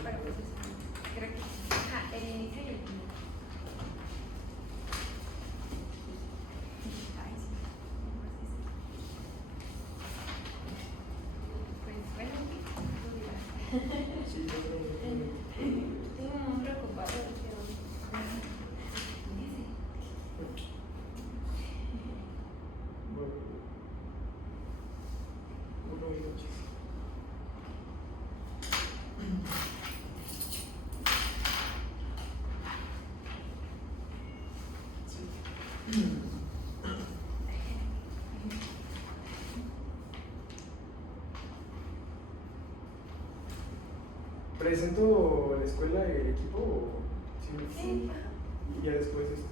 para procesar. Creo que sí. Ajá, el inicio y el final. Ay, sí. Pues bueno, tú dirás. Sí, yo creo que Tengo muy preocupado. Buenas noches. ¿Presento la escuela y el equipo o sí? Sí. Y ya después esto.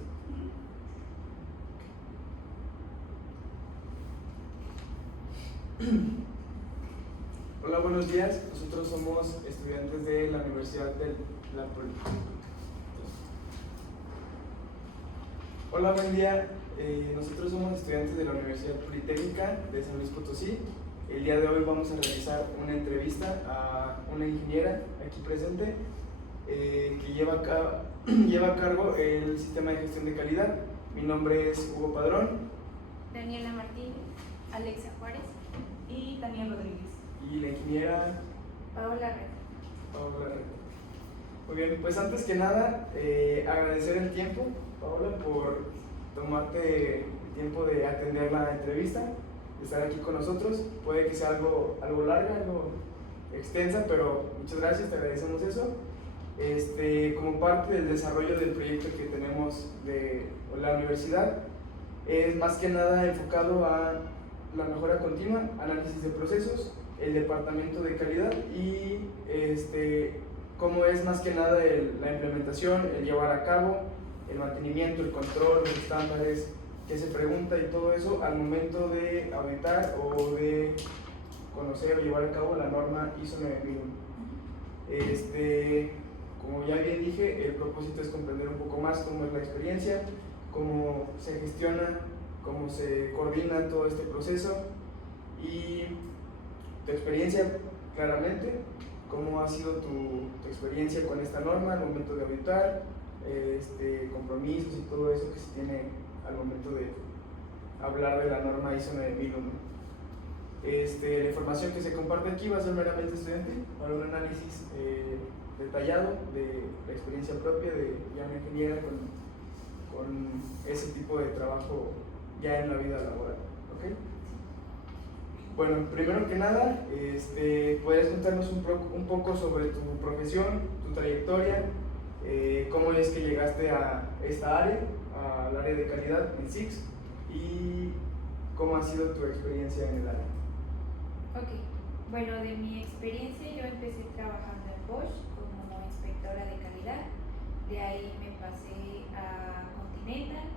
Hola, buenos días. Nosotros somos estudiantes de la Universidad de la Hola, buen día. Nosotros somos estudiantes de la Universidad Politécnica de San Luis Potosí. El día de hoy vamos a realizar una entrevista a una ingeniera aquí presente que lleva a cargo el sistema de gestión de calidad. Mi nombre es Hugo Padrón. Daniela Martínez, Alexa Juárez y Daniel Rodríguez. Y la ingeniera Paola Reta. Paola Reta. Muy bien, pues antes que nada, agradecer el tiempo, Paola, por tomarte el tiempo de atender la entrevista, de estar aquí con nosotros. Puede que sea algo larga, algo extensa, pero muchas gracias, te agradecemos eso. Como parte del desarrollo del proyecto que tenemos de la universidad, es más que nada enfocado a la mejora continua, análisis de procesos, el departamento de calidad y cómo es más que nada la implementación, el llevar a cabo, el mantenimiento, el control, los estándares, qué se pregunta y todo eso al momento de auditar o de conocer o llevar a cabo la norma ISO 9001. Como ya bien dije, el propósito es comprender un poco más cómo es la experiencia, cómo se gestiona, cómo se coordina todo este proceso y tu experiencia claramente, cómo ha sido tu experiencia con esta norma al momento de auditar, compromisos y todo eso que se tiene al momento de hablar de la norma ISO 9001. La información que se comparte aquí va a ser meramente estudiantil para un análisis detallado de la experiencia propia de ya una ingeniera con ese tipo de trabajo ya en la vida laboral. ¿Okay? Bueno, primero que nada, ¿podrías contarnos un poco sobre tu profesión, tu trayectoria, cómo es que llegaste a esta área, al área de calidad en SIX y cómo ha sido tu experiencia en el área? Ok, bueno, de mi experiencia yo empecé trabajando en Bosch como inspectora de calidad, de ahí me pasé a Continental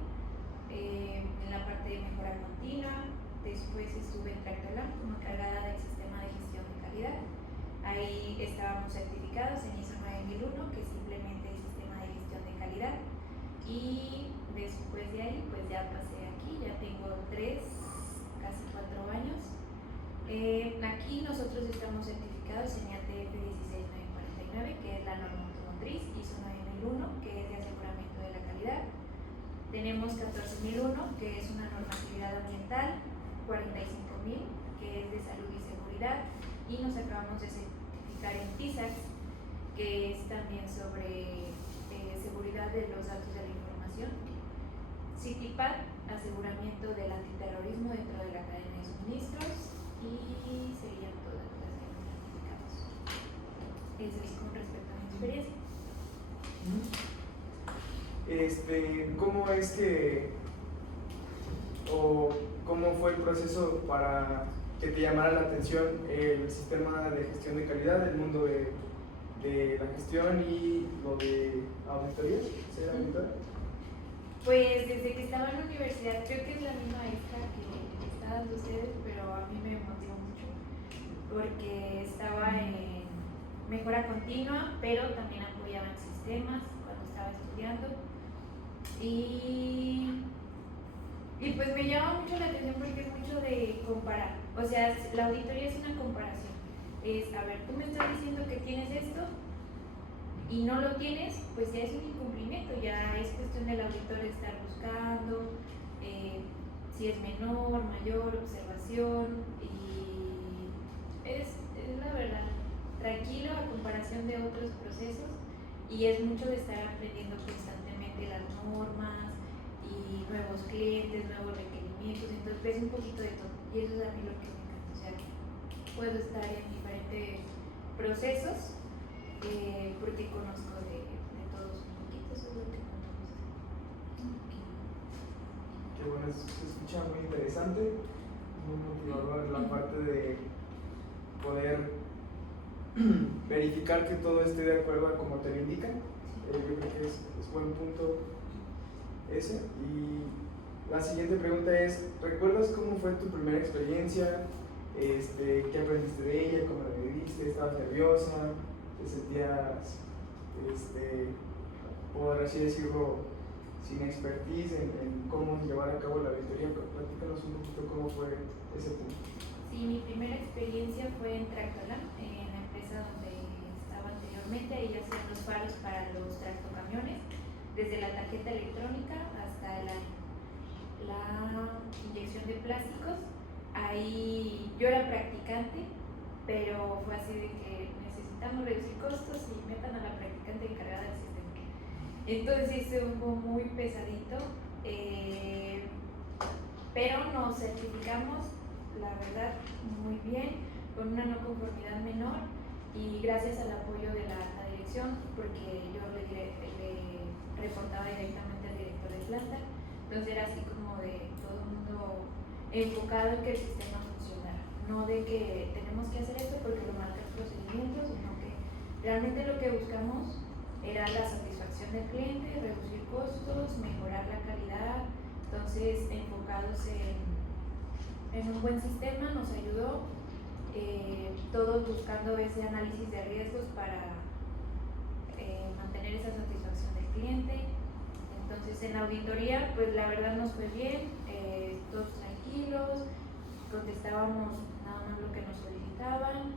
en la parte de mejora continua, después estuve en Tractolam como encargada del sistema de gestión de calidad, ahí estábamos certificados en ISO 9001 que es simplemente el sistema de gestión de calidad y después de ahí pues ya pasé aquí, ya tengo 3, casi 4 años. Aquí nosotros estamos certificados en IATF 16949, que es la norma automotriz, ISO 9001, que es de aseguramiento de la calidad. Tenemos 14001, que es una normatividad ambiental, 45000, que es de salud y seguridad, y nos acabamos de certificar en TISAX, que es también sobre seguridad de los datos de la información. CITIPAD, aseguramiento del antiterrorismo dentro de la cadena de suministros. Y serían todas las certificados. Eso es con respecto a mi experiencia. ¿Cómo es que, o cómo fue el proceso para que te llamara la atención el sistema de gestión de calidad, el mundo de la gestión y lo de auditorías? ¿Ser auditor? Pues desde que estaba en la universidad, creo que es la misma época que está dando ustedes, pero a mí me motivó mucho porque estaba en mejora continua, pero también apoyaba en sistemas cuando estaba estudiando y pues me llama mucho la atención porque es mucho de comparar, o sea, la auditoría es una comparación, es, a ver, tú me estás diciendo que tienes esto, y no lo tienes, pues ya es un incumplimiento, ya es cuestión del auditor estar buscando si es menor, mayor, observación, y es la verdad tranquilo a comparación de otros procesos, y es mucho de estar aprendiendo constantemente las normas y nuevos clientes, nuevos requerimientos, entonces ves un poquito de todo, y eso es a mí lo que me encanta, o sea, puedo estar en diferentes procesos porque conozco de todos un poquito, eso es lo que más me gusta. Qué bueno, se escucha muy interesante, muy motivador la parte de poder verificar que todo esté de acuerdo a como te lo indican. Yo creo que es buen punto ese. Y la siguiente pregunta es, ¿recuerdas cómo fue tu primera experiencia? ¿Qué aprendiste de ella? ¿Cómo la viviste? ¿Estabas nerviosa? ¿Te sentías, por así decirlo, sin expertise en cómo llevar a cabo la auditoría? Platícanos un poquito cómo fue ese punto. Sí, mi primera experiencia fue en Tractolam, en la empresa donde estaba anteriormente. Ahí hacían los faros para los tractocamiones, desde la tarjeta electrónica hasta la inyección de plásticos. Ahí yo era practicante, pero fue así de que necesitamos reducir costos y metan a la practicante encargada del sistema. Entonces hice un muy pesadito, pero nos certificamos, la verdad, muy bien, con una no conformidad menor, y gracias al apoyo de la alta dirección, porque yo le reportaba directamente al director de planta. Entonces era así como de todo el mundo enfocado en que el sistema funcionara, no de que tenemos que hacer esto porque lo marca el procedimiento, sino que realmente lo que buscamos era la satisfacción del cliente, reducir costos, mejorar la calidad. Entonces, enfocados en un buen sistema, nos ayudó, todos buscando ese análisis de riesgos para mantener esa satisfacción del cliente. Entonces, en la auditoría, pues la verdad nos fue bien, todos tranquilos, contestábamos nada más lo que nos solicitaban,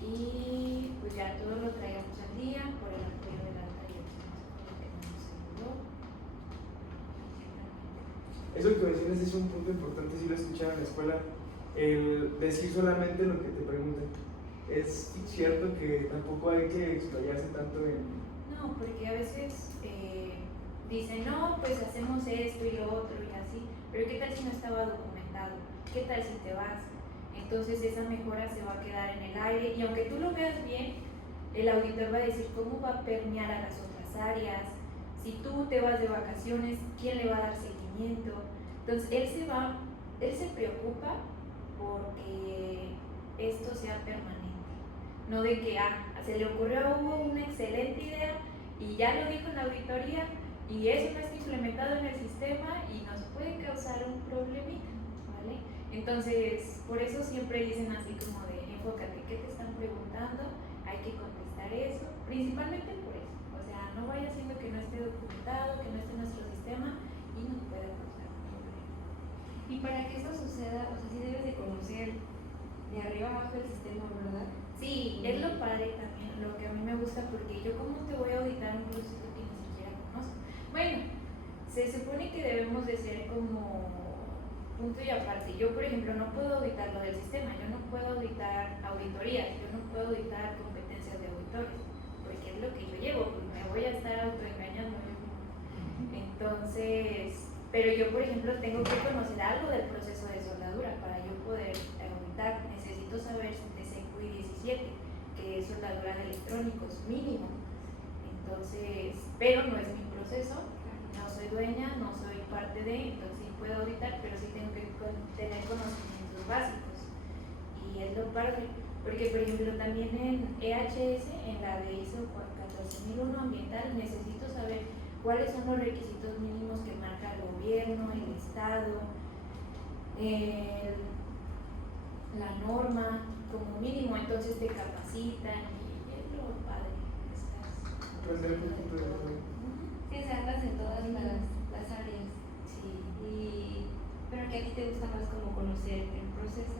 y pues ya todo lo traíamos al día por el apoyo de la alta dirección, que nos ayudó. Eso que mencionas es un punto importante, si lo escuchaba en la escuela, el decir solamente lo que te preguntan. Es cierto que tampoco hay que explayarse tanto en... No, porque a veces dicen, no, pues hacemos esto y lo otro y así, pero ¿qué tal si no estaba documentado? ¿Qué tal si te vas? Entonces esa mejora se va a quedar en el aire, y aunque tú lo veas bien, el auditor va a decir cómo va a permear a las otras áreas. Si tú te vas de vacaciones, ¿quién le va a dar seguimiento? Entonces él se preocupa porque esto sea permanente, no de que se le ocurrió, hubo una excelente idea y ya lo dijo en la auditoría y eso no está implementado en el sistema y nos puede causar un problemita, ¿vale? Entonces, por eso siempre dicen así como de enfócate, ¿qué te están preguntando? Hay que contestar eso, principalmente por eso, o sea, no vaya siendo que no esté documentado, que no esté en nuestro sistema y nos pueda causar un problema. Y para que eso suceda, o sea, sí debes de conocer de arriba abajo el sistema, ¿verdad? Sí, es lo padre también, lo que a mí me gusta, porque yo cómo te voy a auditar un proceso que ni siquiera conozco. Bueno, se supone que debemos de ser como punto y aparte. Yo, por ejemplo, no puedo auditar lo del sistema, yo no puedo auditar auditorías, yo no puedo auditar competencias de auditores, porque es lo que yo llevo, pues me voy a estar autoengañando yo. Entonces, pero yo, por ejemplo, tengo que conocer algo del proceso de soldadura para yo poder auditar. Necesito saber de CQI 17, que es soldadura de electrónicos mínimo. Entonces, pero no es mi proceso, no soy dueña, no soy parte de, entonces sí puedo auditar, pero sí tengo que tener conocimientos básicos. Y es lo padre, porque por ejemplo también en EHS, en la de ISO 14001 ambiental, necesito saber cuáles son los requisitos mínimos que marca el gobierno, el estado, la norma como mínimo, entonces te capacitan y es lo padre. Aprender un poquito de todo. Sí, se andas en todas las áreas. Sí. Pero que a ti te gusta más como conocer el proceso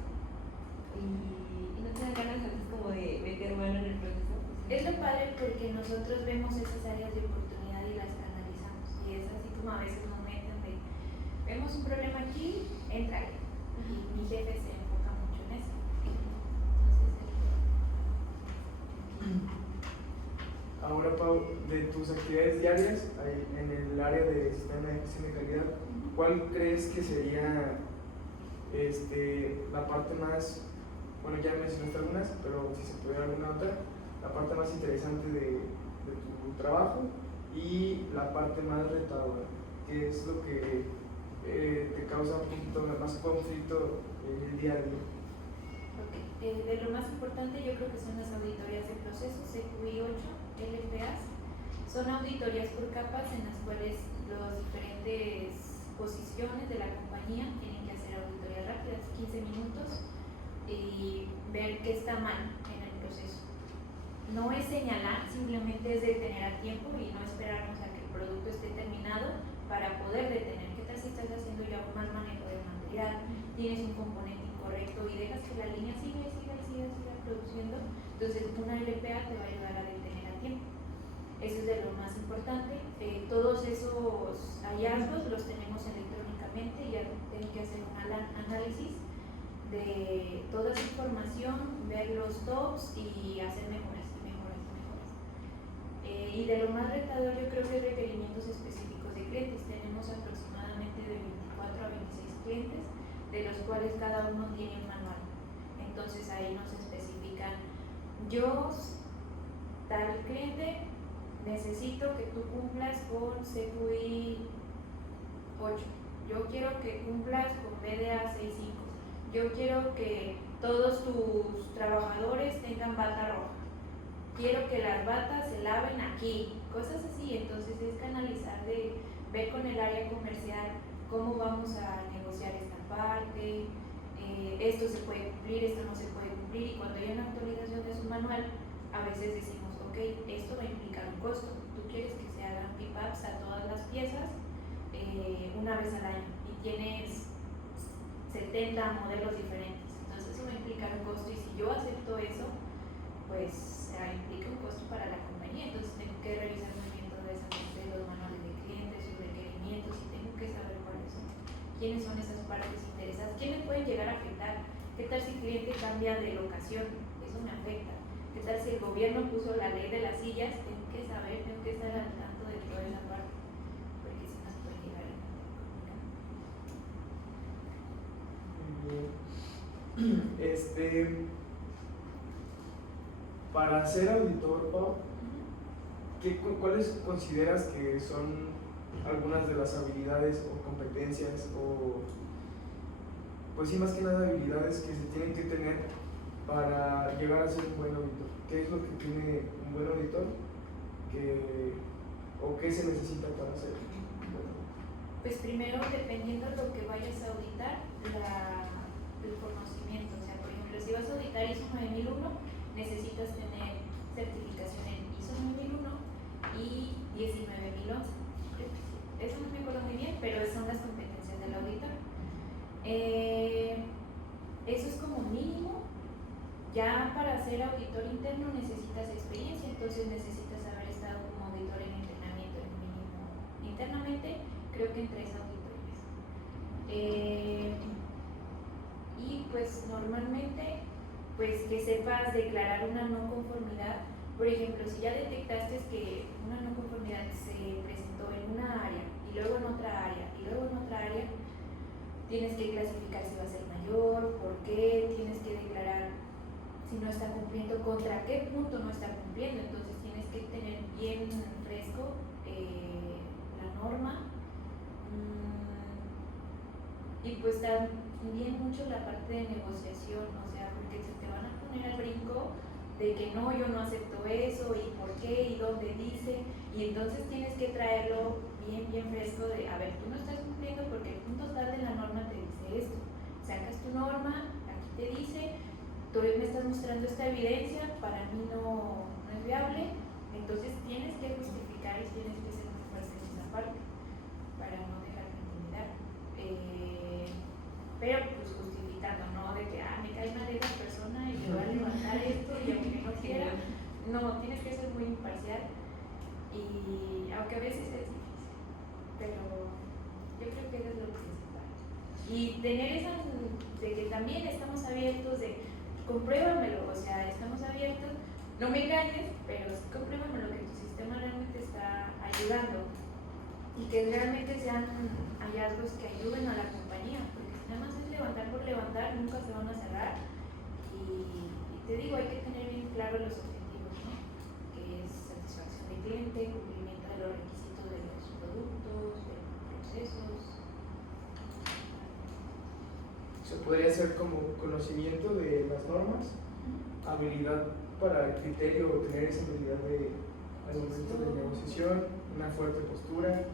y no te dan ganas antes como de meter mano en el proceso. Es lo padre porque nos nosotros vemos esas áreas de oportunidad y las canalizamos. Y es así como a veces nos meten de, vemos un problema aquí, entra. Y mi jefe se enfoca mucho en eso. Ahora, Pau, de tus actividades diarias en el área de sistema de gestión de calidad, ¿cuál crees que sería la parte más, bueno, ya mencionaste algunas, pero si se pudiera alguna otra, la parte más interesante de tu trabajo y la parte más retadora? ¿Qué es lo que te causa un poquito más conflicto en el día a día? De lo más importante yo creo que son las auditorías de procesos, CQI 8, LPAs. Son auditorías por capas en las cuales las diferentes posiciones de la compañía tienen que hacer auditorías rápidas, 15 minutos, y ver qué está mal en el proceso. No es señalar, simplemente es detener a tiempo y no esperarnos a que el producto esté terminado para poder detener. ¿Qué tal si estás haciendo ya un mal manejo del material, tienes un componente incorrecto y dejas que la línea siga produciendo? Entonces una LPA te va a ayudar a detener a tiempo. Eso es de lo más importante. Todos esos hallazgos los tenemos electrónicamente y ya tienen que hacer un análisis de toda esa información, ver los tops y hacer mejoras. Y de lo más retador yo creo que es requerimientos específicos de clientes. Tenemos aproximadamente de 24 a 26 clientes, de los cuales cada uno tiene un manual. Entonces ahí nos especifican, yo, tal cliente, necesito que tú cumplas con CQI 8, yo quiero que cumplas con BDA 6.5, yo quiero que todos tus trabajadores tengan bata roja, quiero que las batas se laven aquí, cosas así. Entonces es canalizar, de ver con el área comercial cómo vamos a negociar esta parte, esto se puede cumplir, esto no se puede cumplir, y cuando hay una actualización de su manual, a veces decimos, ok, esto va a implicar un costo, tú quieres que se hagan PPAPs a todas las piezas una vez al año, y tienes 70 modelos diferentes, entonces eso va a implicar un costo, y si yo acepto eso, pues implica un costo para la compañía. Entonces tengo que revisar muy bien toda esa parte de los manuales de clientes, sus requerimientos, y tengo que saber cuáles son, quiénes son esas partes interesadas, qué me pueden llegar a afectar. ¿Qué tal si el cliente cambia de locación? Eso me afecta. ¿Qué tal si el gobierno puso la ley de las sillas? Tengo que saber, tengo que estar al tanto de toda esa parte, porque si no se puede llegar a Para ser auditor, Pau, ¿cuáles consideras que son algunas de las habilidades o competencias, o pues sí, más que nada habilidades que se tienen que tener para llegar a ser un buen auditor? ¿Qué es lo que tiene un buen auditor o qué se necesita para ser un buen auditor? Pues primero, dependiendo de lo que vayas a auditar, el conocimiento. O sea, por ejemplo, si vas a auditar ISO 9001, necesitas tener certificación en ISO 9001 y 19011. Eso no me acuerdo muy bien, pero son las competencias del auditor. Eso es como mínimo. Ya para ser auditor interno necesitas experiencia, entonces necesitas haber estado como auditor en entrenamiento en mínimo. Internamente creo que en 3 auditorías. Y pues normalmente, pues que sepas declarar una no conformidad. Por ejemplo, si ya detectaste que una no conformidad se presentó en una área y luego en otra área y luego en otra área, tienes que clasificar si va a ser mayor, por qué, tienes que declarar si no está cumpliendo, contra qué punto no está cumpliendo. Entonces tienes que tener bien fresco la norma. Y pues también mucho la parte de negociación, o sea, porque se te van a poner al brinco de que no, yo no acepto eso, y por qué, y dónde dice, y entonces tienes que traerlo bien fresco de, a ver, tú no estás cumpliendo porque el punto tal de la norma te dice esto, sacas tu norma, aquí te dice, tú me estás mostrando esta evidencia, para mí no es viable, entonces tienes que justificar y tienes que ser muy fuerte en esa parte, para no dejarte intimidar. Pero pues justificando, no de que me cae mal esa persona y me va a levantar esto y aunque no quiera, no, tienes que ser muy imparcial y aunque a veces es difícil, pero yo creo que eso es lo principal. Y tener esa de que también estamos abiertos de compruébamelo, o sea, estamos abiertos, no me engañes, pero sí compruébamelo que tu sistema realmente está ayudando y que realmente sean hallazgos que ayuden a la compañía, porque si nada más es levantar por levantar, nunca se van a cerrar. Y te digo, hay que tener bien claro los objetivos, ¿no? Que es satisfacción del cliente, cumplimiento de los requisitos de los productos, de los procesos. Se podría hacer como conocimiento de las normas, habilidad para el criterio, tener esa habilidad de al momento de negociación, una fuerte postura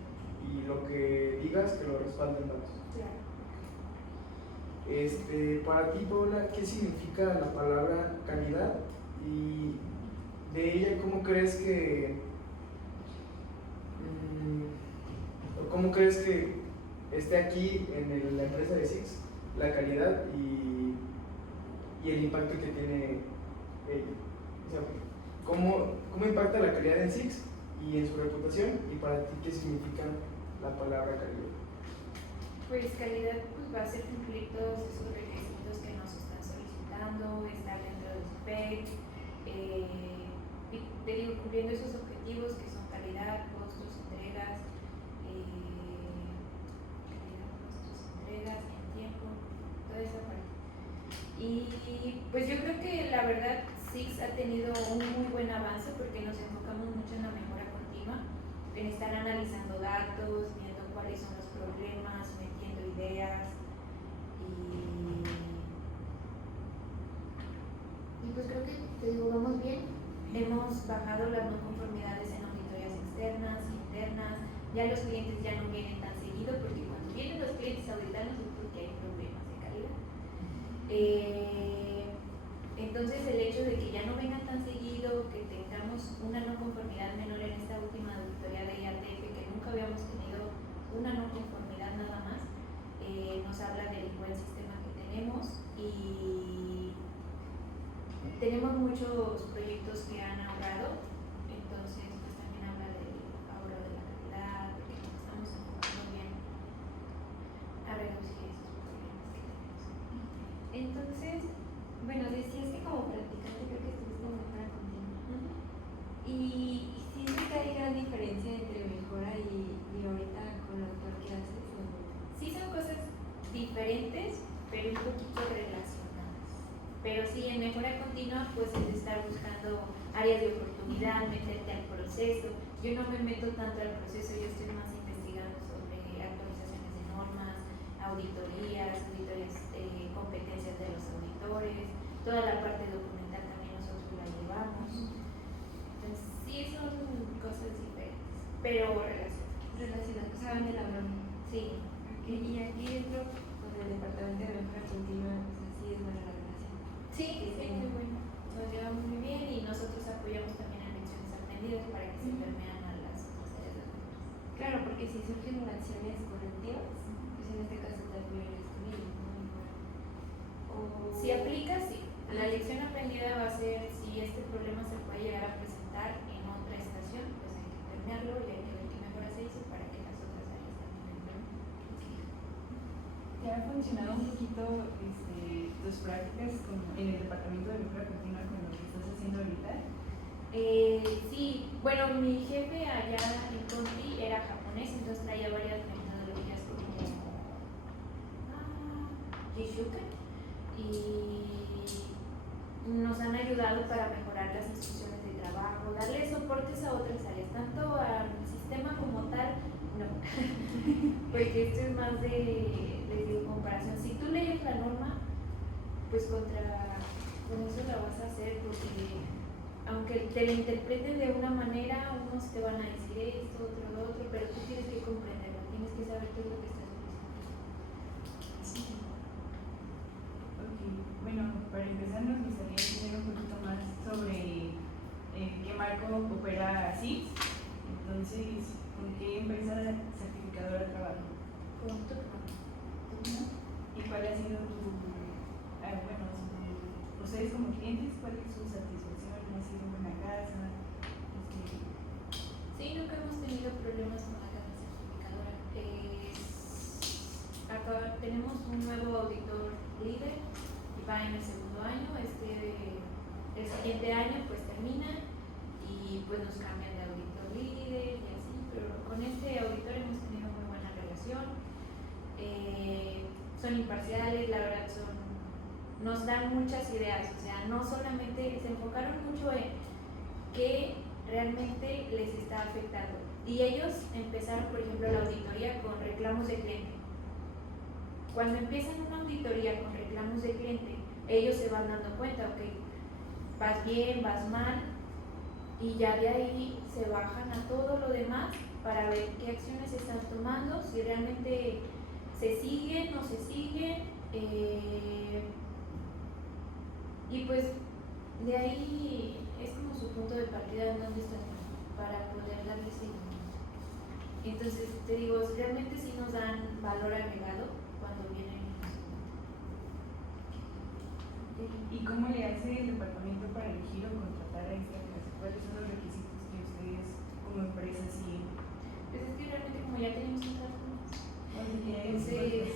y lo que digas que lo respalden datos. Claro. Para ti, Paula, ¿qué significa la palabra calidad? Y de ella, ¿cómo crees que esté aquí en la empresa de SIX la calidad y el impacto que tiene ella? O sea, ¿cómo impacta la calidad en SIX y en su reputación? Y para ti, ¿qué significa la palabra calidad? Pues calidad pues, va a ser cumplir todos esos requisitos que nos están solicitando, estar dentro del SPEC, y te digo, cumpliendo esos objetivos que son calidad, costos, entregas, en tiempo, toda esa parte. Y pues yo creo que la verdad SIX ha tenido un muy buen avance porque nos enfocamos mucho en la mejora continua, en estar analizando datos, viendo cuáles son los problemas, metiendo ideas y pues creo que, te digo, vamos bien. Hemos bajado las no conformidades en auditorías externas, internas, ya los clientes ya no vienen tan seguido porque cuando vienen los clientes a auditarnos es porque hay problemas de calidad. Entonces el hecho de que ya no vengan tan seguido, que tengamos una no conformidad menor en esta última auditoría de IATF, que nunca habíamos tenido una no conformidad nada más, nos habla del buen sistema que tenemos y tenemos muchos proyectos que han ahorrado, entonces pues también habla del ahorro de la calidad, porque nos estamos enfocando bien a reducir esos problemas que tenemos. Entonces, bueno, decías que como practicante creo que estuviste en mejora continua. Y sientes que hay gran diferencia entre mejora y ahorita con lo actual que haces. Sí son cosas diferentes, pero un poquito relacionadas. Pero sí, en mejora continua pues es estar buscando áreas de oportunidad, meterte al proceso. Yo no me meto tanto al proceso, yo estoy más investigando sobre actualizaciones de normas, auditorías, competencias de los auditores, toda la parte documental también nosotros la llevamos. Entonces sí son cosas diferentes, pero Relacionadas, o sea, van de la mano. sí. Okay. Y aquí dentro, con el departamento de mejora continua, o sea, sí es buena la relación. Sí, muy bueno. Nos llevamos muy bien y nosotros apoyamos también en lecciones aprendidas para que se permean a las otras áreas de la empresa. Claro, porque si surgen acciones correctivas, pues en este caso te apoyarías con ellos, ¿no? Si aplica, sí. La lección aprendida va a ser si este problema se puede llegar a presentar en otra estación, pues hay que permearlo y hay que ver qué mejora se hizo para que las otras áreas también permeen. ¿Te ha funcionado un poquito tus prácticas en el departamento de mejora continua con lo que estás haciendo ahorita? Sí, bueno, mi jefe allá en Conti era japonés, entonces traía varias metodologías como Jishuken y nos han ayudado para mejorar las instrucciones de trabajo, darle soportes a otras áreas, tanto al sistema como tal, no, porque esto es más de comparación. Si tú lees la norma, pues con eso la vas a hacer porque aunque te la interpreten de una manera, unos te van a decir esto, otro lo otro, pero tú tienes que comprenderlo, tienes que saber qué es lo que estás utilizando. Ok, bueno, para empezar nos gustaría entender un poquito más sobre qué marco opera SIX. Entonces, ¿con qué empresa certificadora trabaja? Con Turno. ¿Y cuál ha sido ustedes como clientes, cuál es su satisfacción? ¿Ha sido buena casa? siguiente año pues termina y pues nos cambian de auditor líder y así, pero con este auditor hemos tenido muy buena relación. Son imparciales, la verdad nos dan muchas ideas, o sea, no solamente se enfocaron mucho en qué realmente les está afectando. Y ellos empezaron, por ejemplo, la auditoría con reclamos de cliente. Cuando empiezan una auditoría con reclamos de cliente, ellos se van dando cuenta, ok, vas bien, vas mal, y ya de ahí se bajan a todo lo demás para ver qué acciones se están tomando, si realmente se siguen, no se siguen, y pues de ahí es como su punto de partida en donde están para poder darle seguimiento. Entonces, te digo, realmente sí nos dan valor agregado cuando vienen. ¿Y cómo le hace el departamento para elegir o contratar a esta clase? ¿Cuáles son los requisitos que ustedes como empresa siguen? Pues es que realmente como ya tenemos un trato, Entonces,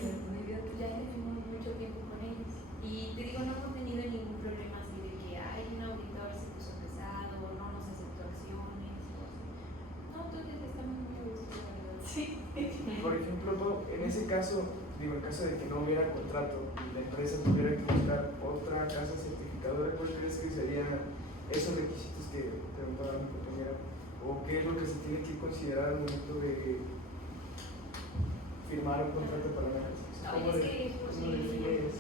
ya tenemos mucho tiempo con ellos. Y te digo, no hemos tenido ningún problema así de que hay un auditor se puso pesado, o no nos aceptó acciones, o así. No, entonces estamos muy a gusto, la verdad. sí. Por ejemplo, en ese caso, digo, en caso de que no hubiera contrato y la empresa tuviera que buscar otra casa certificadora, ¿cuál crees que serían esos requisitos que preguntaba mi compañera? ¿O qué es lo que se tiene que considerar al momento de firmar un contrato para una casa? ¿Cómo defines?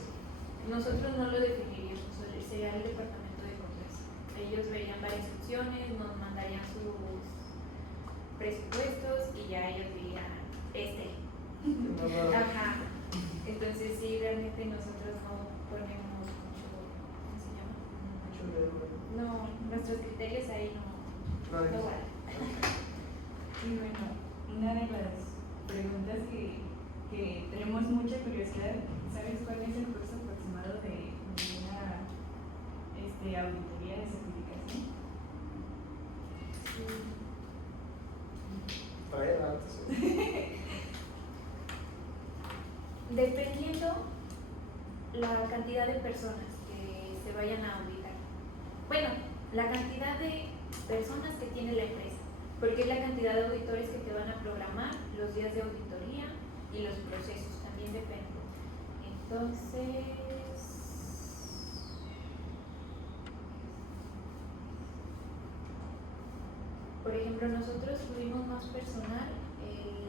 Nosotros no lo definiríamos, sería el departamento de compras. Ellos verían varias opciones, nos mandarían sus presupuestos y ya ellos dirían, Ajá. Entonces sí, realmente nosotros no ponemos mucho, ¿cómo se llama? No, nuestros criterios ahí no valen. Y bueno, una de las preguntas que tenemos mucha curiosidad, ¿sabes cuál es el costo aproximado de una auditoría de certificación? Trae datos. Dependiendo la cantidad de personas que se vayan a auditar. Bueno, la cantidad de personas que tiene la empresa, porque es la cantidad de auditores que te van a programar, los días de auditoría y los procesos, también depende. Entonces, por ejemplo, nosotros tuvimos más personal el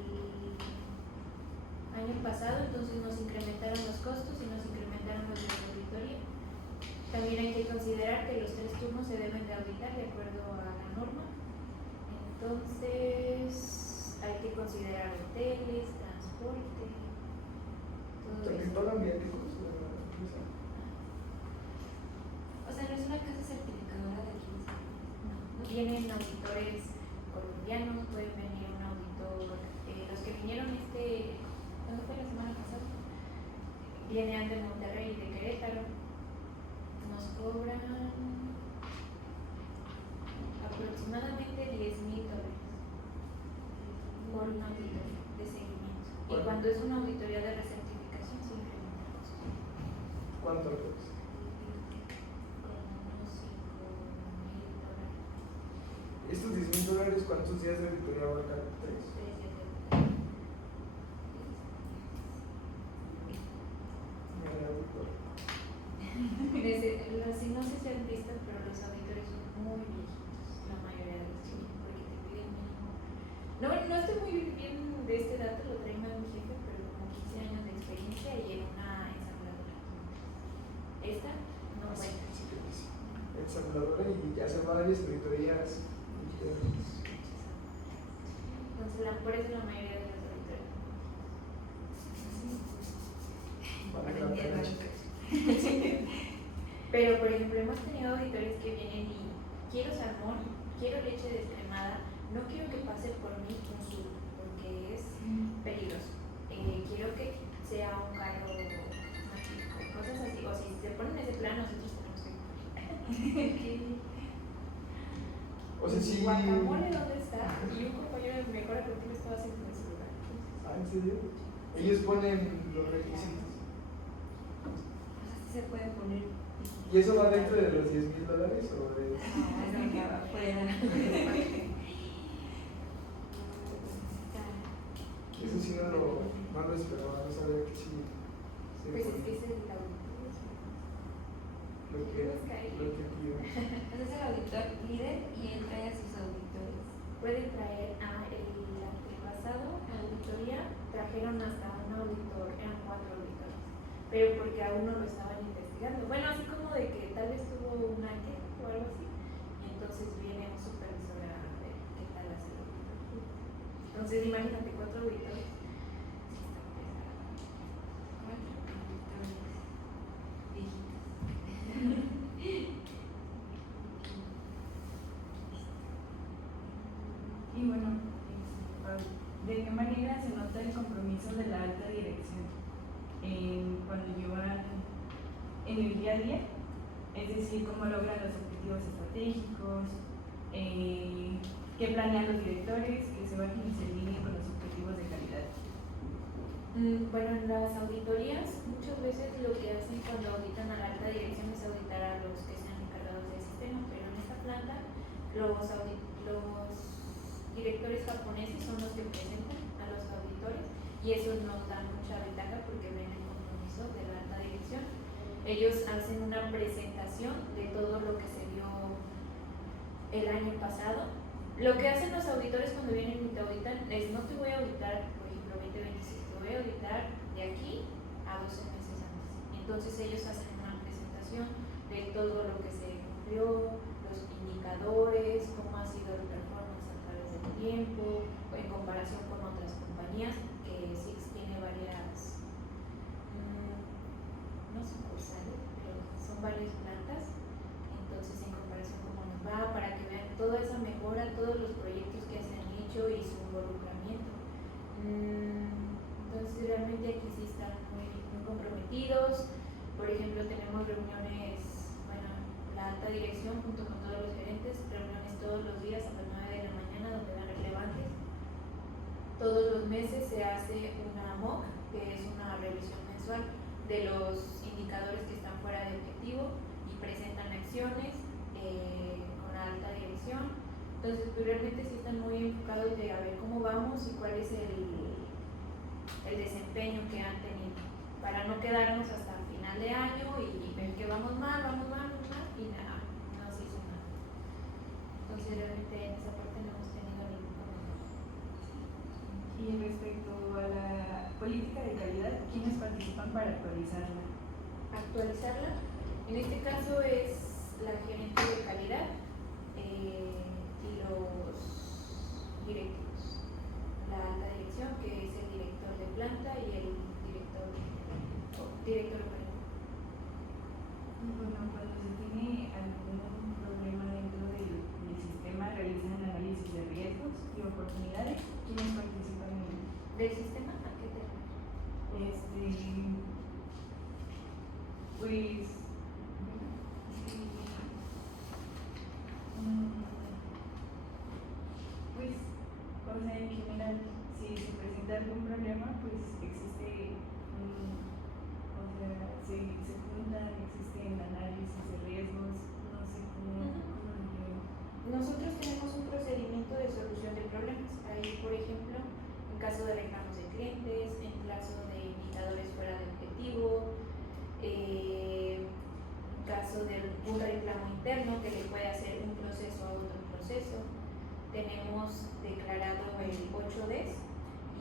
año pasado, entonces nos incrementaron los costos y nos incrementaron los días de auditoría. También hay que considerar que los 3 turnos se deben de auditar de acuerdo a la norma. Entonces, hay que considerar hoteles, transporte, todo También eso. pagan viáticos de la empresa. O sea, no es una casa certificadora de aquí. No. Vienen auditores colombianos, pueden venir un auditor, los que vinieron ¿cuándo fue la semana pasada? Vienen de Monterrey y de Querétaro. Nos cobran aproximadamente $10,000 por una auditoría de seguimiento. Y ¿Cuánto? cuando es una auditoría de recertificación, se incrementa el costo. ¿Cuánto es? Como unos $5,000. Estos $10,000, ¿cuántos días de auditoría abarcan? 3. 3 días de auditoría. No sé si han visto, pero los auditores son muy viejitos, la mayoría de los chicos, porque te piden mínimo. No estoy muy bien de este dato, lo trae más mi jefe, pero como 15 años de experiencia y en una ensambladora. Esta no cuenta. Ensambladora y hacen varias auditorías. Entonces, por eso la mayoría de los auditores. Para que la tengan chicas. Pero, por ejemplo, hemos tenido auditores que vienen y quiero salmón, quiero leche descremada, no quiero que pase por mí un sur, porque es peligroso. Quiero que sea un carro mágico, cosas así. O si se ponen ese plan, nosotros tenemos que cumplir. O sea, sí. Guacamole, ¿dónde está? Y un compañero de mi mejor amigo estaba haciendo ese lugar. Ah, ¿en serio? Ellos ponen los requisitos. O sea, sí se puede poner ¿Y eso va dentro de los $10,000 o de...? No, se quedaba fuera. Eso sí no lo esperaba, no sabía que sí. Pues es que es el auditor. Lo que pido. Ese es el auditor líder y él trae a sus auditores. Puede traer el antepasado, la auditoría, trajeron hasta un auditor, eran 4 auditores, pero porque a uno lo estaban investigando. Bueno, así como de que tal vez tuvo una queja o algo así, y entonces viene un supervisor a ver qué tal hace el auditor. Entonces, imagínate 4 auditores. Sí, está pesado. 4 auditores viejitos. Y bueno, ¿de qué manera se nota el compromiso de la alta dirección cuando llevan en el día a día? Es decir, cómo logran los objetivos estratégicos, qué planean los directores, que se bajen y se alineen con los objetivos de calidad. Bueno, en las auditorías muchas veces lo que hacen cuando auditan a la alta dirección es auditar a los que sean encargados del sistema, pero en esta planta los directores japoneses son los que presentan a los auditores y eso nos da mucha ventaja porque ven el compromiso de la alta dirección. Ellos hacen una presentación de todo lo que se dio el año pasado. Lo que hacen los auditores cuando vienen y te auditan es: no te voy a auditar, por ejemplo, 2026, te voy a auditar de aquí a 12 meses antes. Entonces ellos hacen una presentación de todo lo que se cumplió, los indicadores, cómo ha sido el performance a través del tiempo, en comparación con otras compañías, que SIX tiene varias, no sucursales, pero son varias plantas. Entonces, en comparación cómo nos va, para que vean toda esa mejora, todos los proyectos que se han hecho y su involucramiento. Entonces, realmente aquí sí están muy comprometidos. Por ejemplo, tenemos reuniones, bueno, la alta dirección junto con todos los gerentes, reuniones todos los días a las 9 de la mañana donde dan relevantes. Todos los meses se hace una MOC, que es una revisión mensual de los indicadores que están fuera de objetivo y presentan acciones con la alta dirección. Entonces, pues realmente sí están muy enfocados de a ver cómo vamos y cuál es el desempeño que han tenido, para no quedarnos hasta final de año y ver que vamos mal y nada, no se hizo nada. Entonces, realmente en esa parte no hemos tenido ningún problema. Y respecto a la política de calidad, ¿quiénes participan para actualizarla? Actualizarla, en este caso es la gerente de calidad y los directivos, la alta dirección, que es el director de planta y el director operativo. Bueno, cuando se tiene algún problema dentro del sistema, realizan análisis de riesgos y oportunidades. ¿Quiénes participan en ello? ¿Del sistema? ¿A qué te refieres? Pues o sea, en general, si se presenta algún problema, pues existe o sea, se juntan, existen análisis de riesgos, no sé cómo lo llamo. Nosotros tenemos un procedimiento de solución de problemas. Ahí, por ejemplo, en caso de reclamos de clientes, en caso de indicadores fuera de objetivo, en caso de un reclamo interno que le puede hacer un proceso a otro proceso, tenemos declarado el 8Ds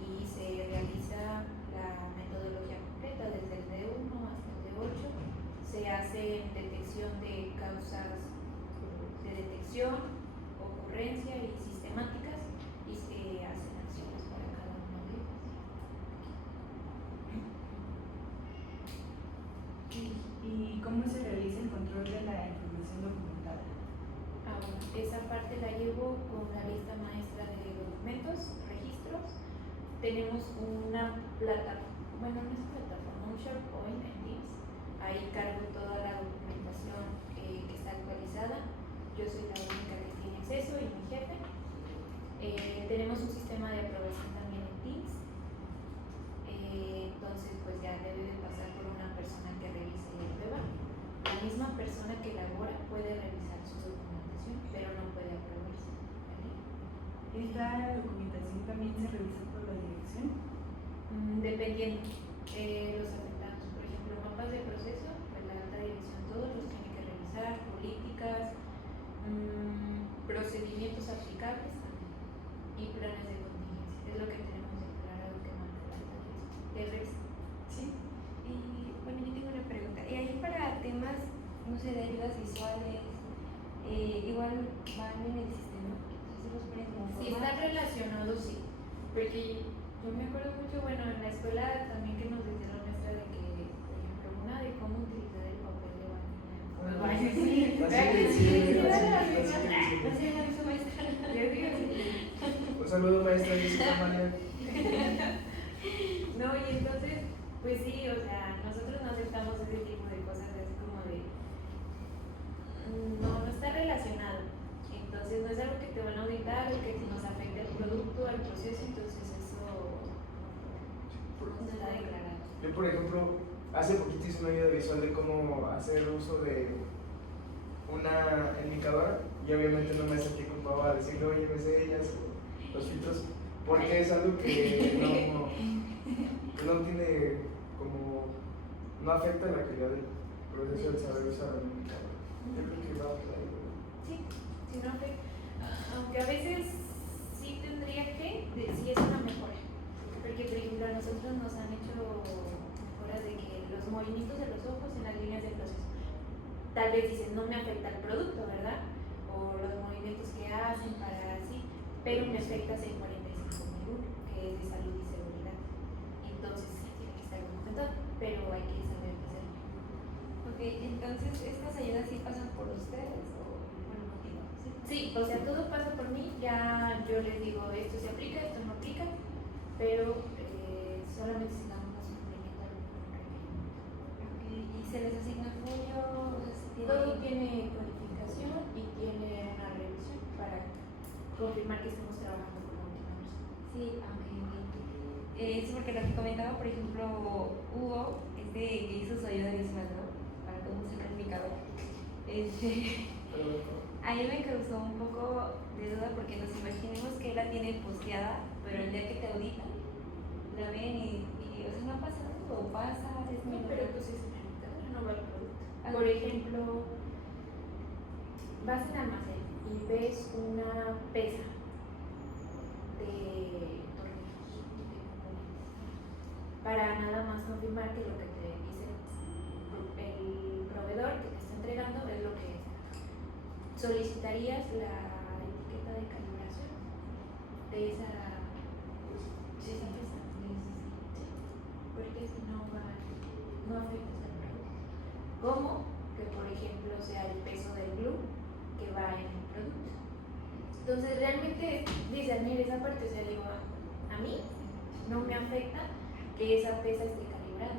y se realiza la metodología completa desde el D1 hasta el D8. Se hace detección de causas de detección, ocurrencia y sistemáticas, y se hacen acciones para cada uno de ellos. ¿Y cómo se realiza el control de la información documentada? Bueno, esa parte la llevo con la lista maestra de documentos, registros. Tenemos una plataforma, bueno, no es plataforma, un SharePoint en Teams. Ahí cargo toda la documentación que está actualizada. Yo soy la única que tiene acceso y mi jefe. Tenemos un sistema de aprobación también en Teams. Entonces, pues ya debe de pasar por una persona que revise y aprueba. La misma persona que elabora puede revisar su documentación, pero no puede aprobarse. ¿Vale? ¿Esta documentación también se revisa por la dirección? Dependiendo los afectados. Por ejemplo, mapas de proceso, pues la alta dirección todos los tiene que revisar, políticas, procedimientos aplicables también, y planes de contingencia. Es lo que tenemos declarado que manda la alta dirección. ¿De resto? Sí. Y bueno, yo tengo una pregunta. ¿Y ahí para temas, no sé, de ayudas visuales, igual van en el sistema? Entonces los ponen como Si está formatos. relacionado, sí. Porque yo me acuerdo mucho, bueno, en la escuela también que nos decía la maestra de que, por ejemplo, una de cómo utilizar el papel de baño. Los baños, sí. No sé, la misma maestra. Yo digo, Un saludo, maestra Jessica María. no, y entonces, pues sí, o sea, nosotros no aceptamos ese tipo de cosas así como de, no está relacionado. Entonces no es algo que te van a auditar o que nos afecte al producto, al proceso, entonces eso no está declarado. Yo, por ejemplo, hace poquito hice una ayuda visual de cómo hacer uso de una indicadora y obviamente no me sentí culpable a decirle, oye, me sé ellas los filtros, porque es algo que no tiene como, no afecta la calidad del proceso del saber usar la indicadora. Yo creo que va por ahí. Sí, sí, no afecta. Aunque a veces sí tendría que, sí es una mejora. Porque, por ejemplo, a nosotros nos han hecho mejoras de que los movimientos de los ojos en las líneas del proceso. Tal vez dicen, no me afecta el producto, ¿verdad? O los movimientos que hacen para así, pero me afecta 645.001, que es de salud y seguridad. Entonces, sí, tiene que estar documentado, pero hay que saber hacerlo. Ok, entonces, ¿estas ayudas sí pasan por ustedes o bueno, contigo? Sí. Sí, o sea, todo pasa por mí, ya yo les digo, esto se aplica, esto no aplica, pero solamente si damos cumplimiento a algún requerimiento. Ok, ¿y se les asigna folio? O sea, ¿se tiene- Todo tiene codificación y tiene una revisión para confirmar que estamos trabajando con la última versión. Sí, ok, ok. Sí, porque lo que comentaba, por ejemplo, Hugo, que hizo su ayuda visual, ¿no? Para cómo usar el indicador. A mí me causó un poco de duda porque nos imaginemos que él la tiene posteada, pero el día que te auditan, la ven y o sea, no pasa nada, o pasa, es No, menos. pero pues es una indicadora, no va el producto. Ah. Por ejemplo, vas en almacén y ves una pesa de tornillos, de componentes, para nada más confirmar que lo que te dice el proveedor que te está entregando es lo que es. Solicitarías la etiqueta de calibración de esa pesa, sí, porque si no afectas al producto. Como que por ejemplo sea el peso del glue que va en el producto. Entonces realmente discernir esa parte, o sea, digo, a mí no me afecta que esa pesa esté calibrada,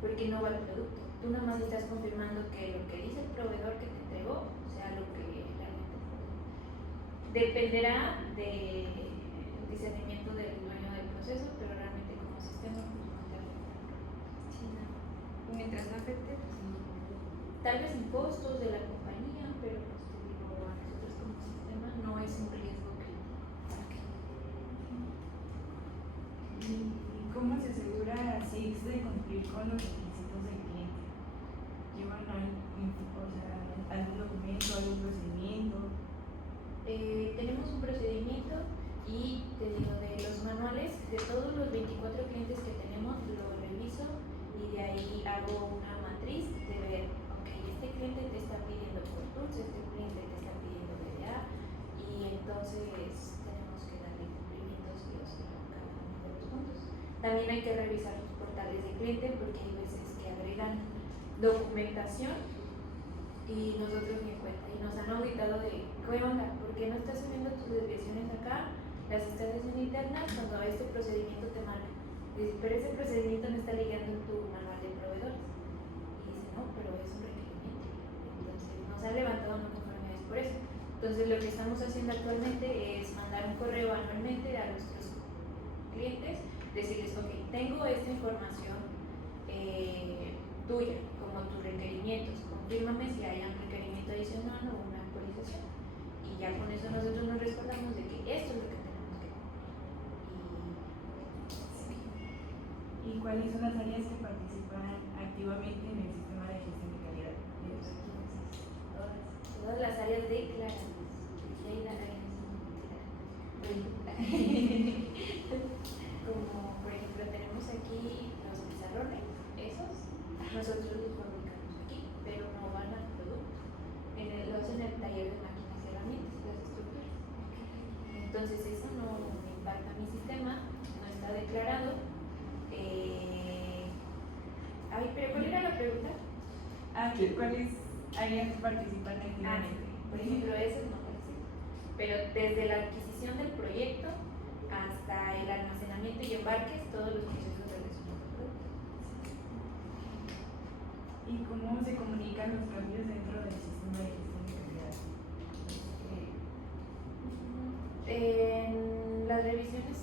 porque no va al producto. Tú nada más estás confirmando que lo que dice el proveedor que te entregó sea lo que realmente fue. Dependerá del discernimiento del dueño del proceso, pero realmente como sistema pues no te afecta. Sí, no. Mientras no afecte, pues no. Tal vez en costos de la compañía, pero pues te digo, a nosotros como sistema no es un riesgo crítico. ¿Y cómo se asegura SIX de cumplir con los requisitos del cliente? ¿Llevan algún documento, algún procedimiento? Tenemos un procedimiento y te digo, de los manuales, de todos los 24 clientes que tenemos, lo reviso y de ahí hago una matriz de ver, ok, este cliente te está pidiendo por tools, este cliente te está pidiendo BDA y entonces tenemos que darle cumplimiento sí o sí a cada uno de los puntos. También hay que revisar los portales de cliente porque hay veces que agregan documentación y nosotros ni en cuenta y nos han auditado de ¿qué onda? ¿Por qué no estás subiendo tus desviaciones acá? Las estás haciendo internas cuando este procedimiento te marca. Dice, pero ese procedimiento no está ligando en tu manual de proveedores. Y dice, no, pero es un requerimiento. Entonces nos han levantado no conformidades por eso. Entonces lo que estamos haciendo actualmente es mandar un correo anualmente a nuestros clientes, decirles, ok, tengo esta información, tú tuya, como tus requerimientos. Confírmame si hay un requerimiento adicional o una actualización. Y ya con eso nosotros nos respaldamos de que esto es lo que tenemos que cumplir. ¿Y cuáles son las áreas que participan activamente en el sistema de gestión de calidad de los equipos? Todas las áreas declaradas. Y hay áreas como por ejemplo tenemos aquí los pizarrones, esos, nosotros los fabricamos aquí, pero no van al producto. Lo hacen en el taller de máquinas y herramientas, las estructuras. Entonces eso no impacta mi sistema, no está declarado. Ay, pero ¿cuál era la pregunta? ¿Cuáles áreas participan activamente? Por ejemplo, esos no participan. Pero desde la adquisición del proyecto hasta el almacenamiento y embarques, todos los procesos relacionados al producto. ¿Y cómo se comunican los cambios dentro del sistema de gestión de calidad? En las revisiones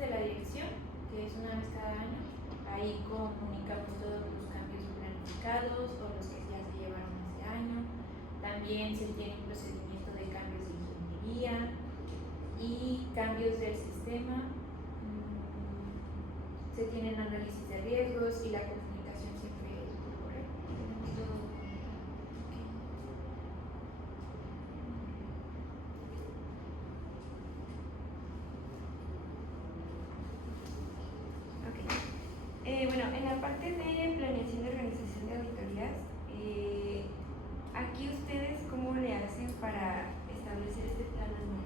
de la dirección, que es una vez cada año, ahí comunicamos todos los cambios planificados o los que ya se llevaron ese año. También se tiene un procedimiento de cambios de ingeniería y cambios del sistema. Se tienen análisis de riesgos y la comunicación siempre es por correo. Tenemos todo documentado. Bueno, en la parte de planeación y organización de auditorías, aquí ustedes cómo le hacen para establecer este plan anual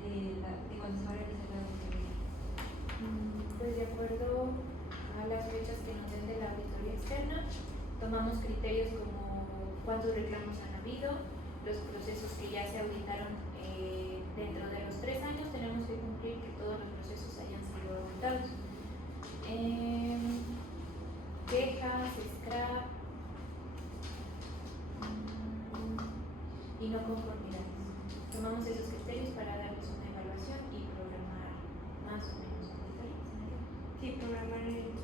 de cuando se va a realizar la auditoría. Pues de acuerdo a las fechas que nos den de la auditoría externa, tomamos criterios como cuántos reclamos han habido, los procesos que ya se auditaron dentro de los 3 años, tenemos que cumplir que todos los procesos hayan sido auditados. Quejas, scrap y no conformidades. Tomamos esos criterios para darles una evaluación y programar más o menos auditorías. Sí, programar el año,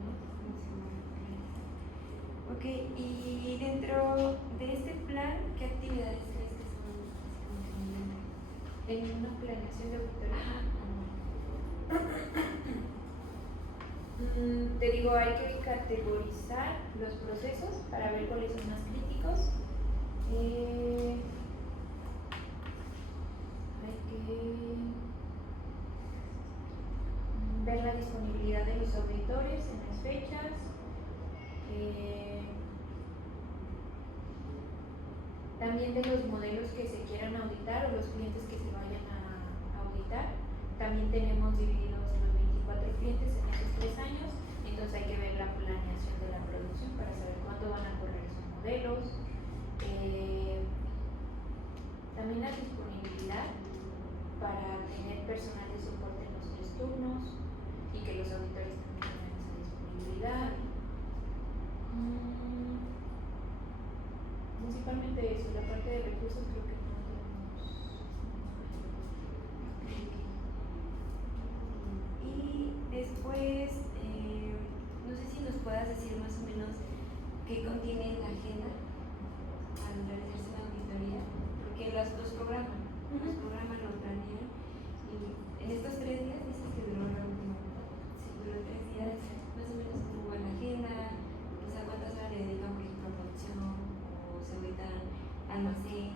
¿no? ¿Cómo se llama? Ok, y dentro de este plan, ¿qué actividades crees que son las que implementan? En una planeación de auditoría. Te digo, hay que categorizar los procesos para ver cuáles son más críticos. Hay que ver la disponibilidad de los auditores en las fechas. También de los modelos que se quieran auditar o los clientes que se vayan a auditar. También tenemos divididos los 24 clientes en esos 3 años, entonces hay que ver la planeación de la producción para saber cuánto van a correr esos modelos. También la disponibilidad para tener personal de soporte en los 3 turnos y que los auditores también tengan esa disponibilidad. Principalmente eso, la parte de recursos creo que no tenemos. Y después, no sé si nos puedas decir más o menos qué contiene la agenda al realizarse la auditoría, porque los programan, los planean, y en estos 3 días dices que duró la última, ¿verdad? Sí, duró 3 días, más o menos cómo va la agenda, o sea, cuántas horas le dedican, por ejemplo, a producción, o se auditan almacén.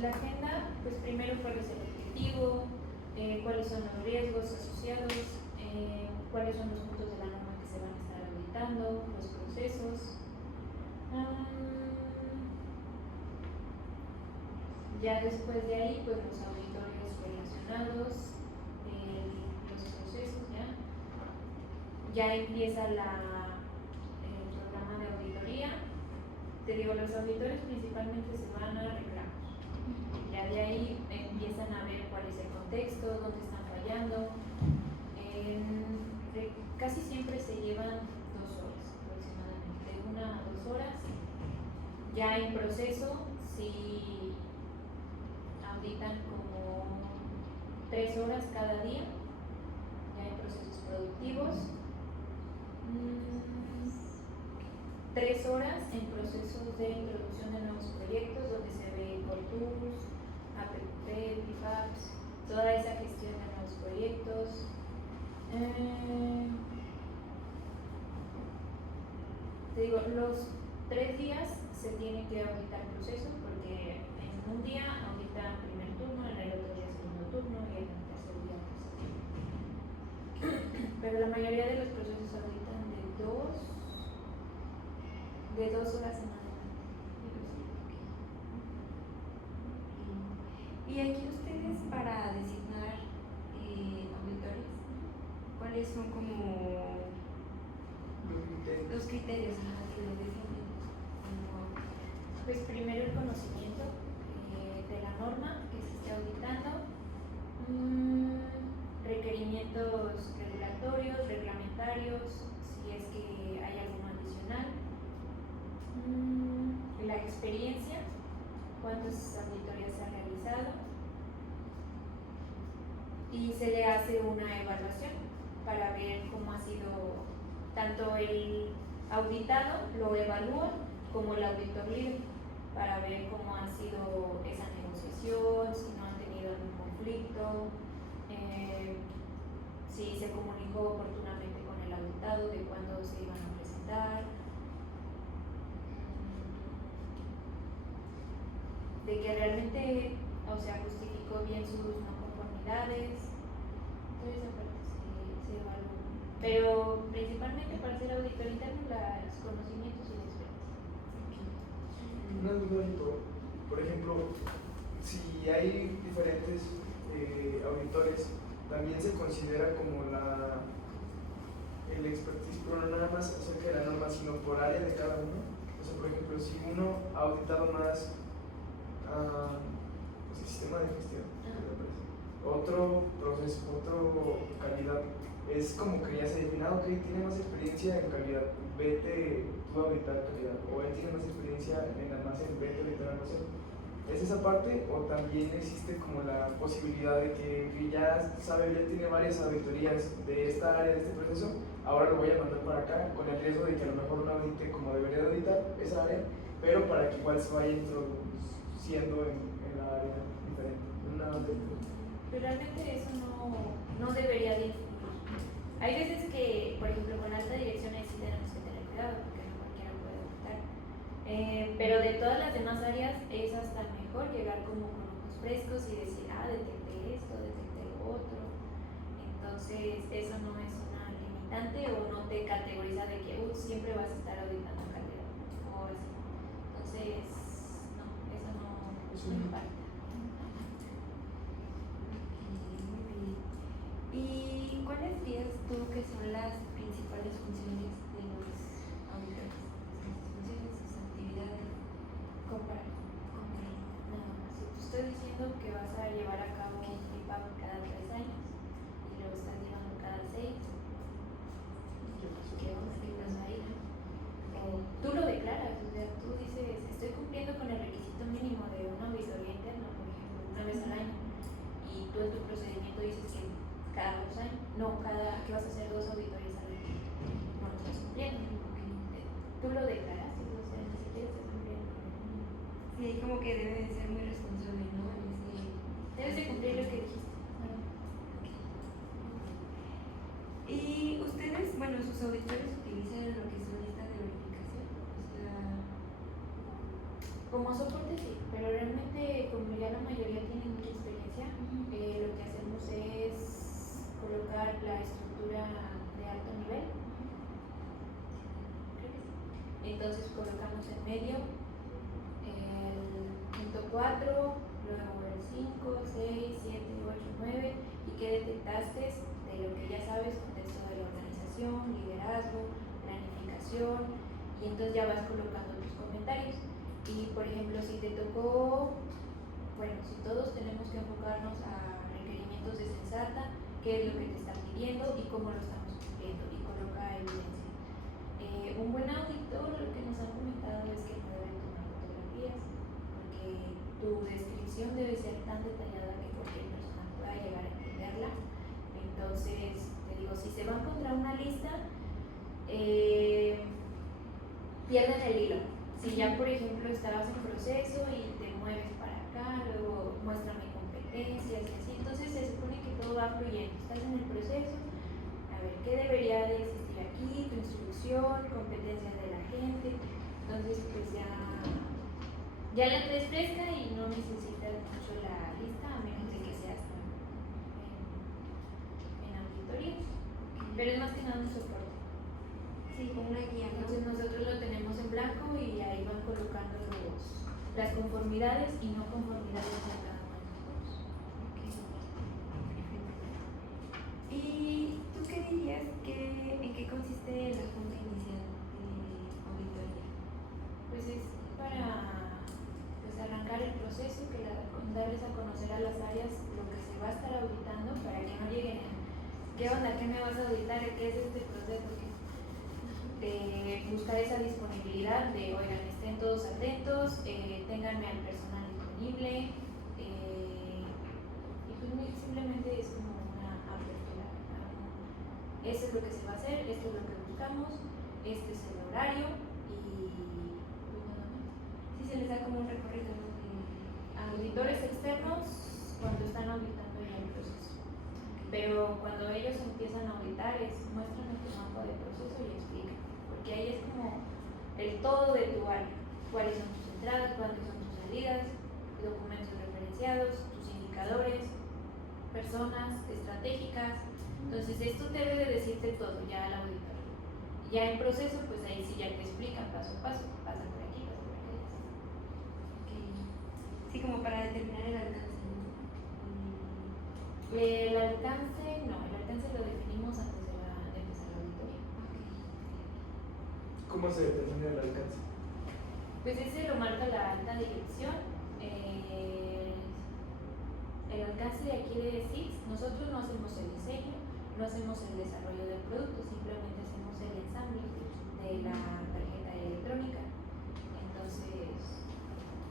La agenda, pues primero cuál es el objetivo, cuáles son los riesgos asociados, cuáles son los puntos de la norma que se van a estar auditando, los procesos. Ya después de ahí, pues los auditores relacionados, los procesos, ya empieza el programa de auditoría. Te digo, los auditores principalmente se van a reclamos. Ya de ahí empiezan a ver cuál es el contexto, dónde están fallando. Casi siempre se llevan 2 horas aproximadamente, de 1 a 2 horas. Ya en proceso, si auditan como 3 horas cada día, ya en procesos productivos, 3 horas en procesos de introducción de nuevos proyectos donde se ve Core Tools, app, PIPAPs, toda esa gestión de nuevos proyectos. Te digo, los 3 días se tiene que auditar procesos porque en un día auditan primer turno, en el otro día segundo turno y en el tercer día tercer turno. Pero la mayoría de los procesos auditan de 2 horas en adelante. Y aquí ustedes para designar auditores, ¿cuáles son como los criterios que lo definen? Pues primero el conocimiento de la norma que se esté auditando, requerimientos regulatorios, reglamentarios, si es que hay alguno adicional, la experiencia, cuántas auditorías se han realizado, y se le hace una evaluación para ver cómo ha sido tanto el auditado, lo evalúa, como el auditor líder, para ver cómo ha sido esa negociación, si no han tenido algún conflicto, si se comunicó oportunamente con el auditado de cuándo se iban a presentar, de que realmente, o sea, justificó bien sus no conformidades, toda esa parte se evalúa. Pero principalmente para ser auditor interno, los conocimientos y la experiencia. Una duda, por ejemplo, si hay diferentes auditores, también se considera como el expertise, pero no nada más acerca de la norma, sino por área de cada uno. O sea, por ejemplo, si uno ha auditado más pues el sistema de gestión de la empresa, otro proceso, otro calidad, es como que ya se define, ok, tiene más experiencia en calidad, vete tú a auditar calidad, o él tiene más experiencia en almacén, vete a auditar almacén. ¿Es esa parte o también existe como la posibilidad de que ya sabe, ya tiene varias auditorías de esta área, de este proceso, ahora lo voy a mandar para acá con el riesgo de que a lo mejor no audite como debería de auditar esa área, pero para que igual se vaya introduciendo en la área diferente? Pero realmente eso no debería de influir. Hay veces que, por ejemplo, con alta dirección ahí sí tenemos que tener cuidado porque no cualquiera puede auditar. Pero de todas las demás áreas es hasta mejor llegar como con ojos frescos y decir, detecté esto, detecté lo otro. Entonces eso no es una limitante o no te categoriza de que siempre vas a estar auditando calidad o así. Entonces, no, eso no impacta. Muy bien. ¿Y cuáles dirías tú que son las principales funciones de los auditores? Sus funciones, sus actividades. Comparar. Nada más. Si te estoy diciendo que vas a llevar a cabo un PIPAP cada 3 años y lo estás llevando cada 6, ¿qué vas a ir? O tú lo declaras, o sea, tú dices, estoy cumpliendo con el requisito mínimo de una auditoría interna, por ejemplo, una vez al año, y tú en tu procedimiento dices que cada 2 años, no, que vas a hacer 2 auditorías al año, no lo estás cumpliendo. Tú lo declaras, o sea, ni siquiera estás cumpliendo con el mínimo. Sí, como que debe de ser muy responsable, ¿no? Debes de cumplir lo que dijiste. Y ustedes, bueno, sus auditores utilizan lo que son listas de verificación, o sea, Como soporte sí, pero realmente como ya la mayoría tienen mucha experiencia, lo que hacemos es colocar la estructura de alto nivel. Entonces colocamos en medio el punto 4, luego el 5, 6, 7, 8, 9 y qué detectaste de lo que ya sabes, contexto de la organización, liderazgo, planificación, y entonces ya vas colocando tus comentarios. Y por ejemplo, si te tocó, bueno, si todos tenemos que enfocarnos a requerimientos de Sensata, qué es lo que te están pidiendo y cómo lo estamos cumpliendo, y coloca evidencia. Un buen auditor, lo que nos han comentado es que no deben tomar fotografías, porque tu descripción debe ser tan detallada que cualquier persona pueda llegar a entenderla. Entonces, te digo, si se van contra una lista, pierden el hilo. Si ya, por ejemplo, estabas en proceso y te mueves para acá, luego muéstrame competencias y así, entonces se supone que todo va fluyendo. Estás en el proceso, a ver, ¿qué debería de existir aquí? Tu instrucción, competencias de la gente, entonces pues ya la traes fresca y no necesitas mucho la lista, a menos de que seas en auditoría, pero es más que nada un soporte. Sí, como una guía, ¿no? Entonces nosotros lo tenemos en blanco y ahí van colocando las conformidades y no conformidades a cada uno de nosotros. ¿Y tú qué dirías en qué consiste la junta inicial de auditoría? Pues es para pues, arrancar el proceso, darles a conocer a las áreas lo que se va a estar auditando para que no lleguen a ¿qué onda? ¿Qué me vas a auditar? ¿Qué es este proceso? Buscar esa disponibilidad de, oigan, estén todos atentos, ténganme al personal disponible, y pues simplemente es como una apertura. Esto es lo que se va a hacer, esto es lo que buscamos, este es el horario y pues nada más. Sí, se les da como un recorrido, ¿no? Auditores externos cuando están auditando ya el proceso. Pero cuando ellos empiezan a auditar es muéstrame tu mapa de proceso y explica. Porque ahí es como el todo de tu área. Cuáles son tus entradas, cuáles son tus salidas, documentos referenciados, tus indicadores, personas estratégicas. Entonces esto debe de decirte todo ya al auditor. Ya en proceso, pues ahí sí ya te explican paso a paso, pasa por aquí, pasa por acá. Sí, como para determinar el alcance, ¿no? El alcance, no, el alcance lo definimos antes de empezar la auditoría. ¿Cómo se determina el alcance? Pues ese lo marca la alta dirección. El alcance de aquí de SIX, nosotros no hacemos el diseño, no hacemos el desarrollo del producto, simplemente hacemos el ensamble de la tarjeta electrónica. Entonces,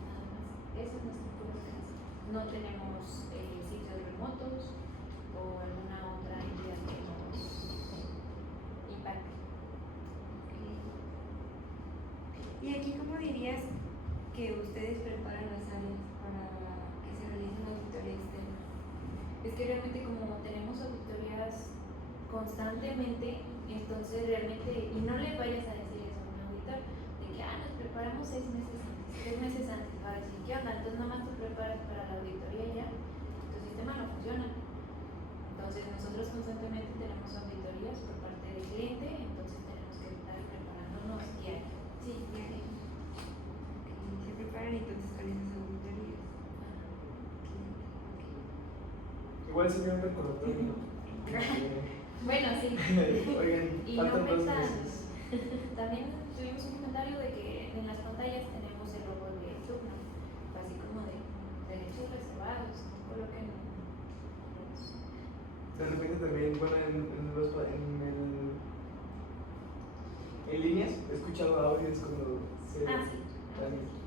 nada más, ese es nuestro puro alcance. No tenemos sitios remotos o alguna otra entidad que nos impacte. ¿Y aquí cómo dirías que ustedes preparan las áreas para que se realice una auditoría externa? Es que realmente como tenemos auditorías constantemente, entonces realmente, y no le vayas a decir eso a un auditor, de que nos preparamos 6 meses antes, 3 meses antes, va a decir, ¿qué onda? Entonces nada más te preparas para la auditoría y ya, tu sistema no funciona. Entonces nosotros constantemente tenemos auditorías por parte del cliente, entonces tenemos que estar preparándonos diario. Sí, diario. Se preparan entonces con esas auditorías. Igual sería un recordatorio. Bueno, sí. Oigan, Y no faltan 2 metan. meses. También tuvimos un comentario de que en las pantallas tenemos el logo de turno, así como de derechos reservados, no coloquen De repente también, bueno, en líneas he escuchado audios cuando se sí.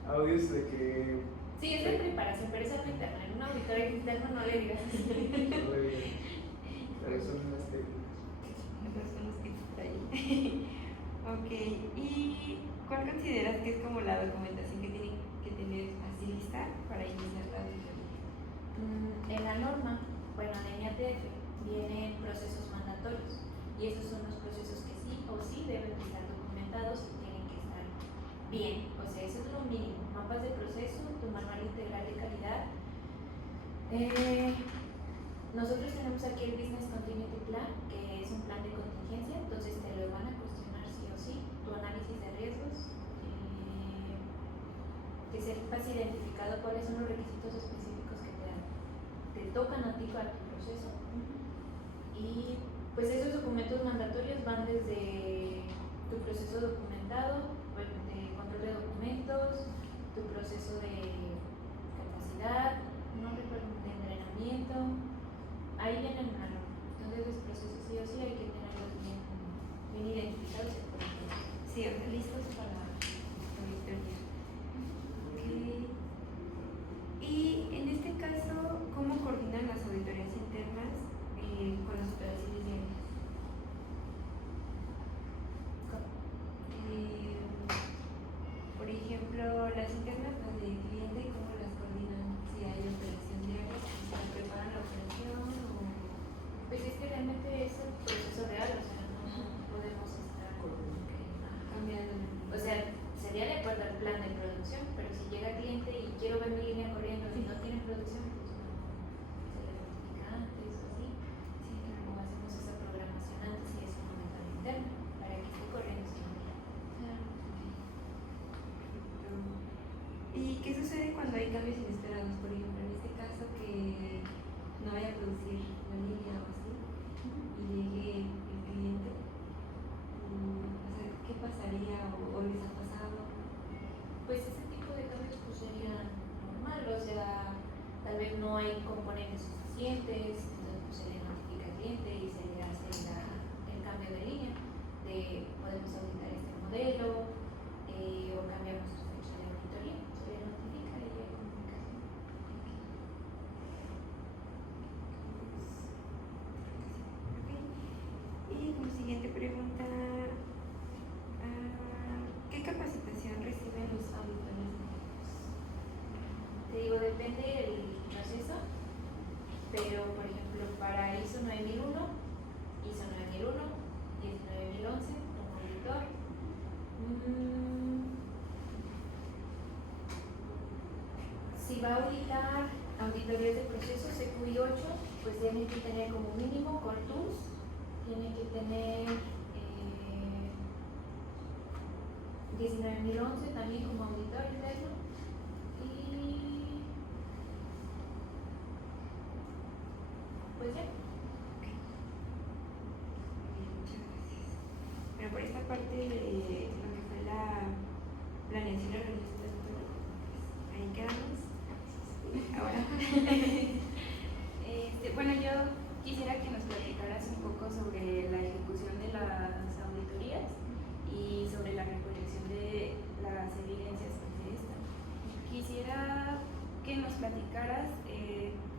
audios de que Sí, es de preparación, pero es algo interno. En un auditorio externo no le digas así. pero son unas técnicas. Esos son los que está ahí. Ok, ¿y cuál consideras que es como la documentación que tienen que tener así lista para iniciar la auditoría? En la norma, bueno, en IATF vienen procesos mandatorios y esos son los procesos que sí o sí deben de estar documentados y tienen que estar bien. O sea, eso es lo mínimo. Mapas de proceso, tu manual integral de calidad. Nosotros tenemos aquí el Business Continuity Plan, que es un plan de contingencia, entonces te lo van a cuestionar sí o sí, tu análisis de riesgos, que sepas identificado cuáles son los requisitos específicos que te tocan a ti para tu proceso. Y pues esos documentos mandatorios van desde tu proceso documentado, de control de documentos, tu proceso de capacidad, no recuerdo, de entrenamiento, ahí vienen una norma. Entonces los procesos sí o sí hay que tenerlos bien identificados y controlados. Sí, o sea, listos para la auditoría. Okay. Y en este caso, ¿cómo coordinan las auditorías internas con las operaciones diarias? ¿Y qué sucede cuando hay cambios inesperados? Por ejemplo, en este caso que no vaya a producir la línea o así y llegue el cliente. O sea, ¿qué pasaría o les ha pasado? Pues ese tipo de cambios pues sería normal, o sea, tal vez no hay componentes suficientes, entonces pues se le notifica al cliente y se le hace el cambio de línea, de podemos auditar este modelo o cambiamos su fecha de auditoría, se le notifica y hay comunicación. Ok. Y como siguiente pregunta, ¿qué capacitación reciben los auditores internos? Te digo, depende del proceso, pero por ejemplo para ISO 9001, ISO 9001, 19011 como auditor, si va a auditar auditorías de procesos EQI 8, pues tiene que tener como mínimo Cortus, tiene que tener 19011 también como auditor interno y pues ya. Muchas gracias. Bueno, por esta parte de lo que fue la planeación y organización del auditorio, pues ahí quedamos. Ahora, Bueno, yo quisiera que nos platicaras un poco sobre la ejecución de las auditorías y sobre la recolección de las evidencias de esta. Quisiera que nos platicaras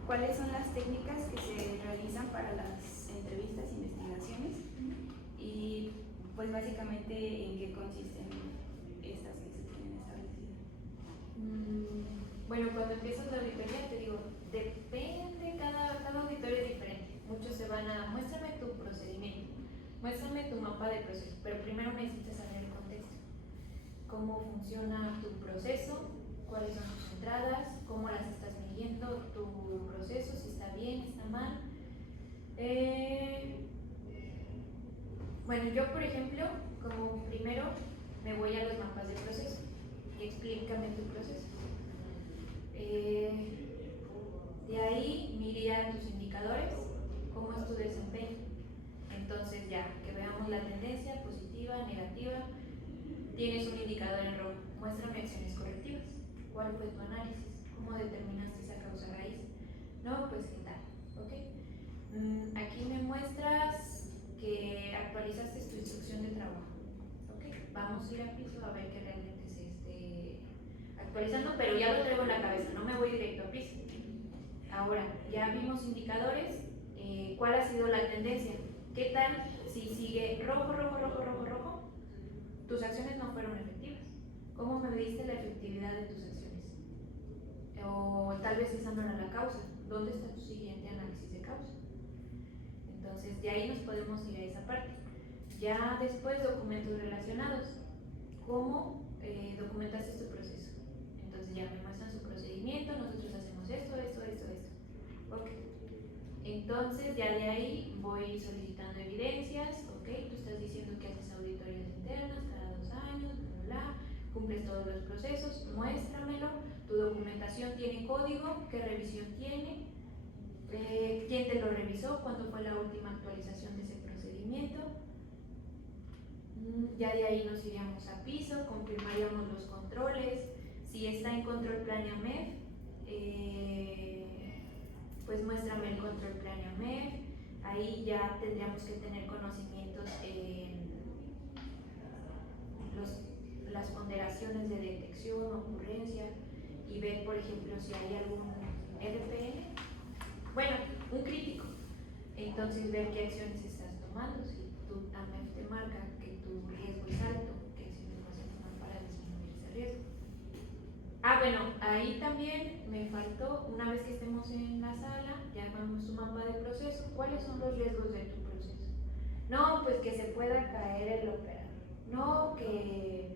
cuáles son las técnicas que se realizan para las entrevistas e investigaciones y pues básicamente en qué consisten estas que se tienen establecidas. Bueno, cuando empiezas la auditoría, te digo, depende, cada auditorio es diferente. Muchos se van a, muéstrame tu procedimiento, muéstrame tu mapa de proceso, pero primero necesitas saber el contexto. Cómo funciona tu proceso, cuáles son tus entradas, cómo las estás midiendo, tu proceso, si está bien, está mal. Bueno, yo por ejemplo, como primero me voy a los mapas de proceso y explícame tu proceso. De ahí miraría tus indicadores, cómo es tu desempeño. Entonces ya, que veamos la tendencia positiva, negativa. Tienes un indicador en rojo, muéstrame acciones correctivas. ¿Cuál fue tu análisis? ¿Cómo determinaste esa causa raíz? No, pues qué tal, ¿ok? Aquí me muestras que actualizaste tu instrucción de trabajo, ¿ok? Vamos a ir a piso a ver que realmente se esté actualizando, pero ya lo traigo en la cabeza, no me voy directo a piso. Ahora, ya vimos indicadores, ¿cuál ha sido la tendencia? ¿Qué tal si sigue rojo, rojo, rojo, rojo, rojo? Tus acciones no fueron efectivas. ¿Cómo mediste la efectividad de tus acciones? O tal vez esa no era la causa. ¿Dónde está tu siguiente análisis de causa? Entonces, de ahí nos podemos ir a esa parte. Ya después, documentos relacionados. ¿Cómo documentaste tu proceso? Entonces, ya me muestran su procedimiento, nosotros hacemos esto, esto, esto, esto. Ok. Entonces, ya de ahí voy solicitando evidencias. Ok, tú estás diciendo que haces auditorías internas cada 2 años, bla, bla, bla, cumples todos los procesos, muéstramelo. Tu documentación tiene código, ¿qué revisión tiene? ¿Quién te lo revisó? ¿Cuándo fue la última actualización de ese procedimiento? Ya de ahí nos iríamos a piso, confirmaríamos los controles. Si está en control Planeamef, pues muéstrame el control Planeamef. Ahí ya tendríamos que tener conocimientos en las ponderaciones de detección, ocurrencia y ver, por ejemplo, si hay algún RPN. Bueno, un crítico. Entonces, ver qué acciones estás tomando. Si tu AMEF te marca que tu riesgo es alto, qué acciones vas a tomar para disminuir ese riesgo. Bueno, ahí también me faltó, una vez que estemos en la sala, ya vamos tu mapa de proceso. ¿Cuáles son los riesgos de tu proceso? No, pues que se pueda caer el operador. No, que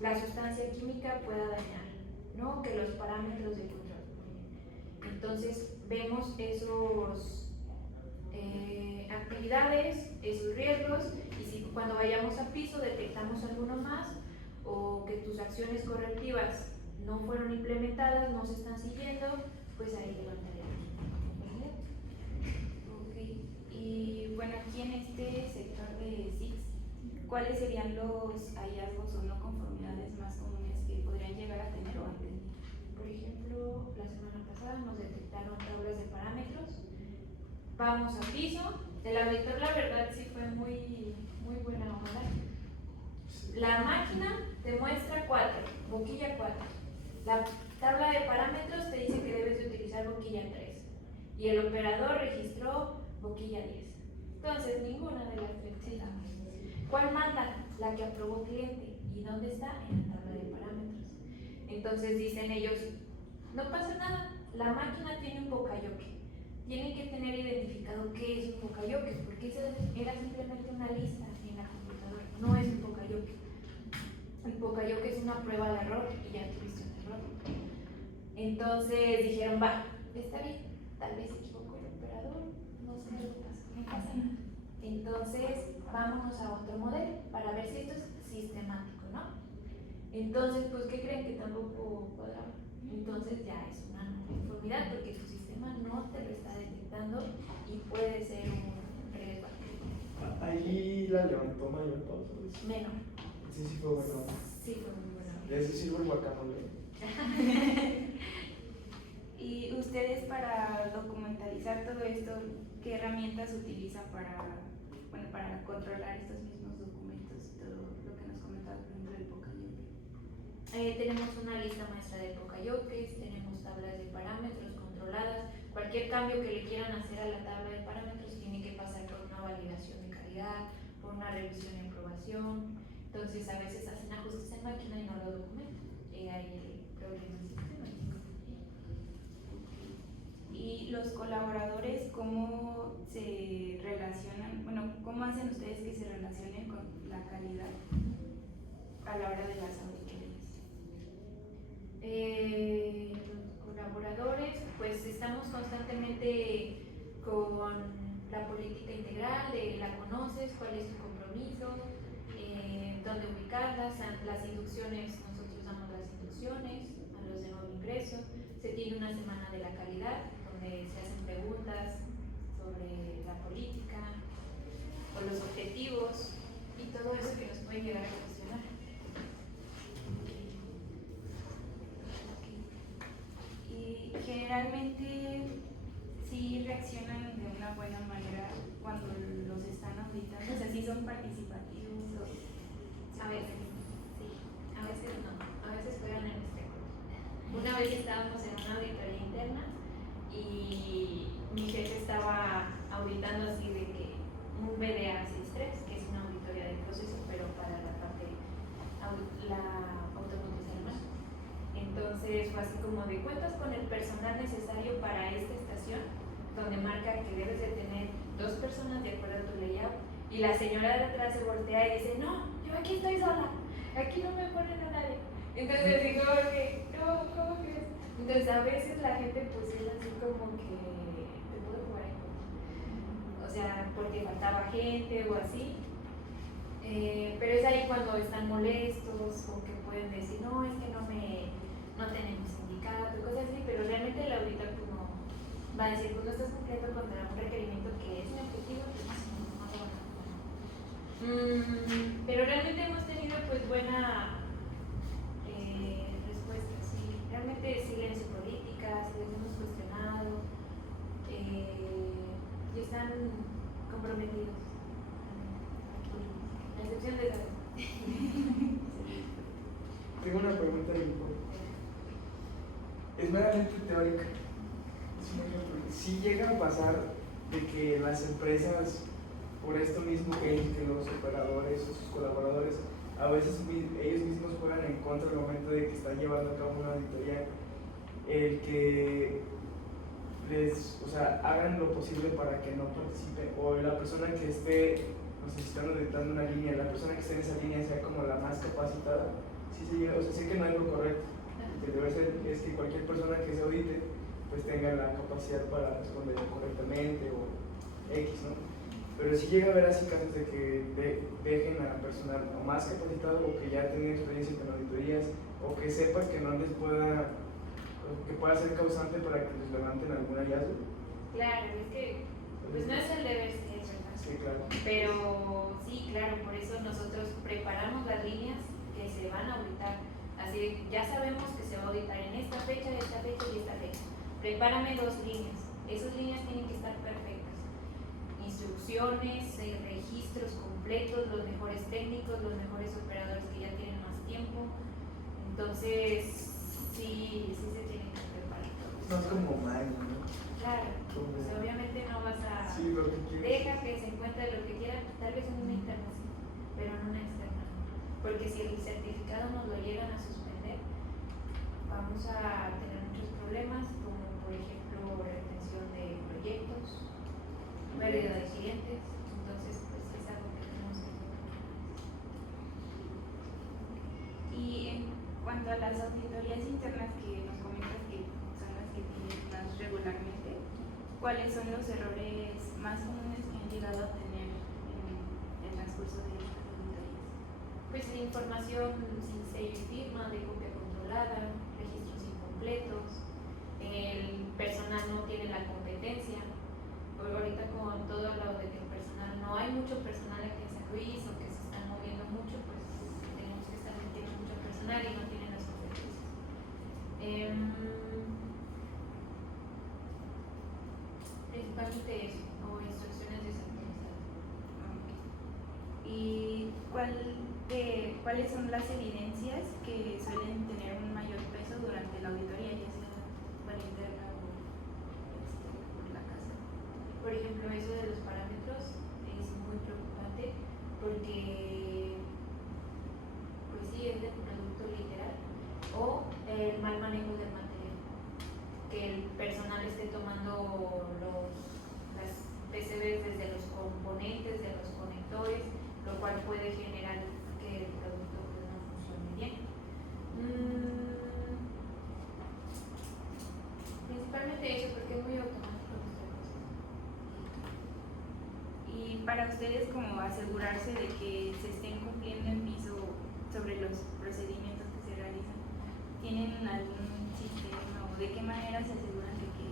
la sustancia química pueda dañar. No, que los parámetros de control. Entonces, vemos esos actividades, esos riesgos, y si cuando vayamos a piso detectamos alguno más o que tus acciones correctivas no fueron implementadas, no se están siguiendo, pues ahí levantaremos. Ok, y bueno, aquí en este sector de SICS, ¿cuáles serían los hallazgos o no conformidades más comunes que podrían llegar a tener o a tener? Por ejemplo, la semana pasada nos detectaron tablas de parámetros, vamos a piso, el auditor la verdad sí fue muy buena onda. La máquina te muestra 4, boquilla 4. La tabla de parámetros te dice que debes de utilizar boquilla 3. Y el operador registró boquilla 10. Entonces, ninguna de las tres estamos. ¿Cuál manda? La que aprobó cliente. ¿Y dónde está? En la tabla de parámetros. Entonces dicen ellos, no pasa nada, la máquina tiene un bocayoke. Tienen que tener identificado qué es un bocayoke, porque eso era simplemente una lista en la computadora, no es un bocayoke. El bocayoke es una prueba de error y ya tuviste un error. Entonces dijeron, va, está bien, tal vez se equivocó el operador, no sé qué pasa, no pasa nada. Entonces vámonos a otro modelo para ver si esto es sistemático, ¿no? Entonces, pues, ¿qué creen? Que tampoco cuadraba. Entonces ya es una no conformidad porque tu sistema no te lo está detectando y puede ser un riesgo. Ahí la levantó mayor pausa. Menor. Sí, sí fue bueno. Sí, fue muy bueno. De ese sirve el guacamole. Y ustedes para documentalizar todo esto, ¿qué herramientas utilizan para controlar estos mismos documentos y todo lo que nos comentabas por ejemplo del bocayoke? Tenemos una lista maestra de bocayokes, tenemos tablas de parámetros controladas. Cualquier cambio que le quieran hacer a la tabla de parámetros tiene que pasar por una validación de calidad, por una revisión y aprobación. Entonces a veces hacen ajustes en máquina y no lo documentan. Llega ahí el problema sistemático. Y los colaboradores, ¿cómo se relacionan? Bueno, ¿cómo hacen ustedes que se relacionen con la calidad a la hora de las auditorías? Los colaboradores, pues estamos constantemente con la política integral, la conoces, cuál es tu compromiso, dónde ubicarlas, las inducciones, nosotros damos las inducciones a los de nuevo ingreso, se tiene una semana de la calidad donde se hacen preguntas sobre la política o los objetivos y todo eso que nos puede llegar a cuestionar. Y generalmente sí reaccionan de una buena manera cuando los están auditando, o sea, sí son participativos. A veces, sí, a veces no, a veces juegan en nuestra contra. Una vez estábamos en una auditoría interna y mi jefe estaba auditando así de que un BDA 63, que es una auditoría de proceso, pero para la parte, la automotriz alemana. Entonces fue así como de cuentas con el personal necesario para esta estación, donde marca que debes de tener 2 personas de acuerdo a tu layout. Y la señora de atrás se voltea y dice, no, yo aquí estoy sola, aquí no me ponen a nadie. Entonces digo, que no, ¿cómo crees? Entonces a veces la gente pues es así como que te puedo jugar en contra. O sea, porque faltaba gente o así. Pero es ahí cuando están molestos o que pueden decir, no, es que no tenemos sindicato, cosas así, pero realmente el auditor pues no va a decir, pues no estás cumpliendo con un requerimiento que es mi objetivo, pues no lo van a cumplir. Pero realmente hemos tenido pues buena respuesta, sí, realmente silencio política, si les hemos cuestionado y están comprometidos, a excepción de eso. Tengo una pregunta de es meramente teórica. Si llega a pasar de que las empresas, por esto mismo que los operadores o sus colaboradores, a veces ellos mismos juegan en contra al momento de que están llevando a cabo una auditoría, el que hagan lo posible para que no participen, o la persona que esté, no sé si están auditando una línea, la persona que esté en esa línea sea como la más capacitada, sé que no es lo correcto. Lo que debe ser es que cualquier persona que se audite pues tenga la capacidad para responder correctamente o X, ¿no? Pero si llega a haber así casos de que dejen a personal o más capacitado o que ya tenga experiencia con auditorías o que sepa que no les pueda, o que pueda ser causante para que les levanten algún hallazgo? Claro, es que pues no es el deber ser, ¿verdad? Sí, claro. Pero sí, claro, por eso nosotros preparamos las líneas que se van a auditar. Así que ya sabemos que se va a auditar en esta fecha y esta fecha. Prepárame 2 líneas. Esas líneas tienen que estar perfectas. Instrucciones, registros completos, los mejores técnicos, los mejores operadores que ya tienen más tiempo. Entonces, sí se tienen que preparar todo eso. No es como Maggie, ¿no? Claro, Como- pues obviamente no vas a... Sí, lo que quieres. Deja que se encuentre lo que quiera, tal vez en una interna sí, pero en una externa no. Porque si el certificado nos lo llegan a suspender, vamos a tener muchos problemas, como por ejemplo retención de proyectos, pérdida de clientes. Entonces, pues es algo que tenemos que tener. Y en cuanto a las auditorías internas que nos comentas que son las que tienes más regularmente, ¿cuáles son los errores más comunes que han llegado a tener en el transcurso de estas auditorías? Pues información sin sello y firma, de copia controlada, registros incompletos, el personal no tiene la competencia. Ahorita con todo lo de que el personal, no hay mucho personal aquí en San Luis o que se están moviendo mucho, pues tenemos que estar metiendo mucho personal y no tienen las competencias. Principalmente eso, o instrucciones desactualizadas. ¿Y cuáles son las evidencias que suelen tener un mayor peso durante la auditoría, ya sea para interna o por la casa? Por ejemplo, eso de los parámetros es muy preocupante porque, pues sí, es del producto literal, o el mal manejo del material, que el personal esté tomando las PCBs desde los componentes, de los conectores, lo cual puede generar que el producto pues, no funcione bien. Principalmente eso, porque es muy automático nuestra cosa. Y para ustedes, como asegurarse de que se estén cumpliendo en piso sobre los procedimientos que se realizan, ¿tienen algún sistema o de qué manera se aseguran de que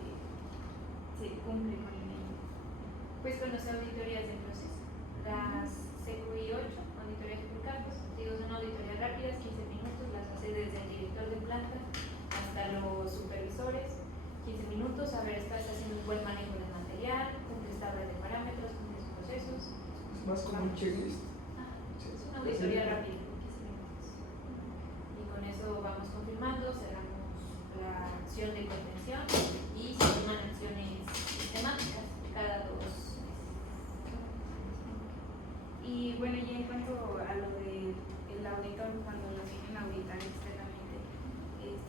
se cumple con ello? Pues con las auditorías de proceso. Las CQI 8, auditorías por campos, digo, son auditorías rápidas, 15 minutos, las hace desde el director de planta hasta los supervisores, 15 minutos, a ver, estás haciendo un buen manejo del material, cumples tablas de parámetros, cumples procesos. Es más como un checklist. Es una auditoría rápida, 15 minutos. Y con eso vamos confirmando, cerramos la acción de contención y se toman acciones sistemáticas cada 2 meses. Y bueno, ya en cuanto a lo del auditor, cuando nos vienen a auditar externamente,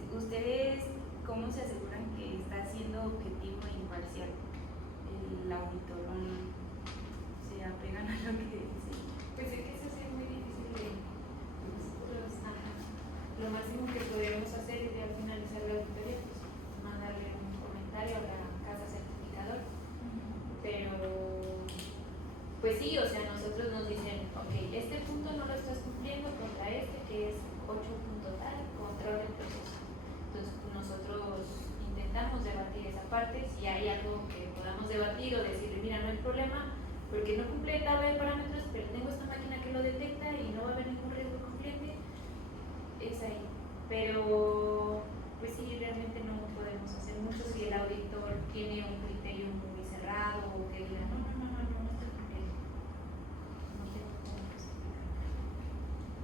¿ustedes cómo se aseguran que está siendo objetivo e imparcial el auditor o no se apegan a lo que dice? Pues es que eso sí es muy difícil de nosotros. Lo máximo que podríamos hacer es ya al finalizar la auditoría, pues mandarle un comentario a la casa certificadora. Pero, pues sí, o sea, nosotros nos dicen, ok, este punto no lo estás cumpliendo contra este, que es 8 punto tal, control del proceso. Entonces, nosotros intentamos debatir esa parte, si hay algo que podamos debatir o decirle, mira, no hay problema, porque no cumple tabla de parámetros, pero tengo esta máquina que lo detecta y no va a haber ningún riesgo con cliente, es ahí. Pero, pues sí, realmente no podemos hacer mucho si el auditor tiene un criterio muy cerrado o que diga, no estoy cumpliendo. No tengo cómo explicar.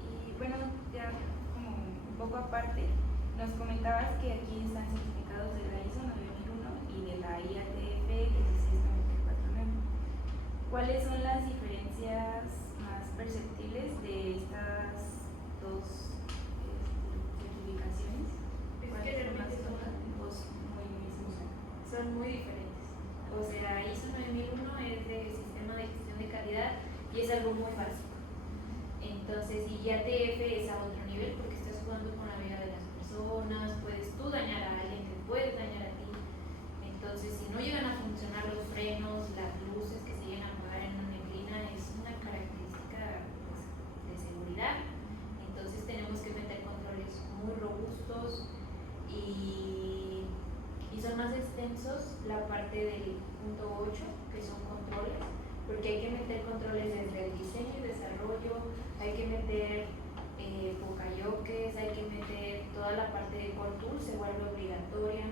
Y bueno, ya como un poco aparte, nos comentabas que aquí están certificados de la ISO 9001 y de la IATF 16949. ¿Cuáles son las diferencias más perceptibles de estas dos certificaciones? Es que ¿Cuáles son realmente más muy similares? son muy diferentes. O sea, ISO 9001 es de sistema de gestión de calidad y es algo muy básico. Entonces, y IATF es a otro nivel porque estás jugando con la vida de las personas, puedes tú dañar a alguien, te puedes dañar a ti. Entonces, si no llegan a funcionar los frenos, las luces que se llegan a apagar en una neblina, es una característica pues, de seguridad. Entonces, tenemos que meter controles muy robustos extensos la parte del punto 8, que son controles, porque hay que meter controles desde el diseño y desarrollo, hay que meter Pokayokes, hay que meter toda la parte de Core Tool, se vuelve obligatoria,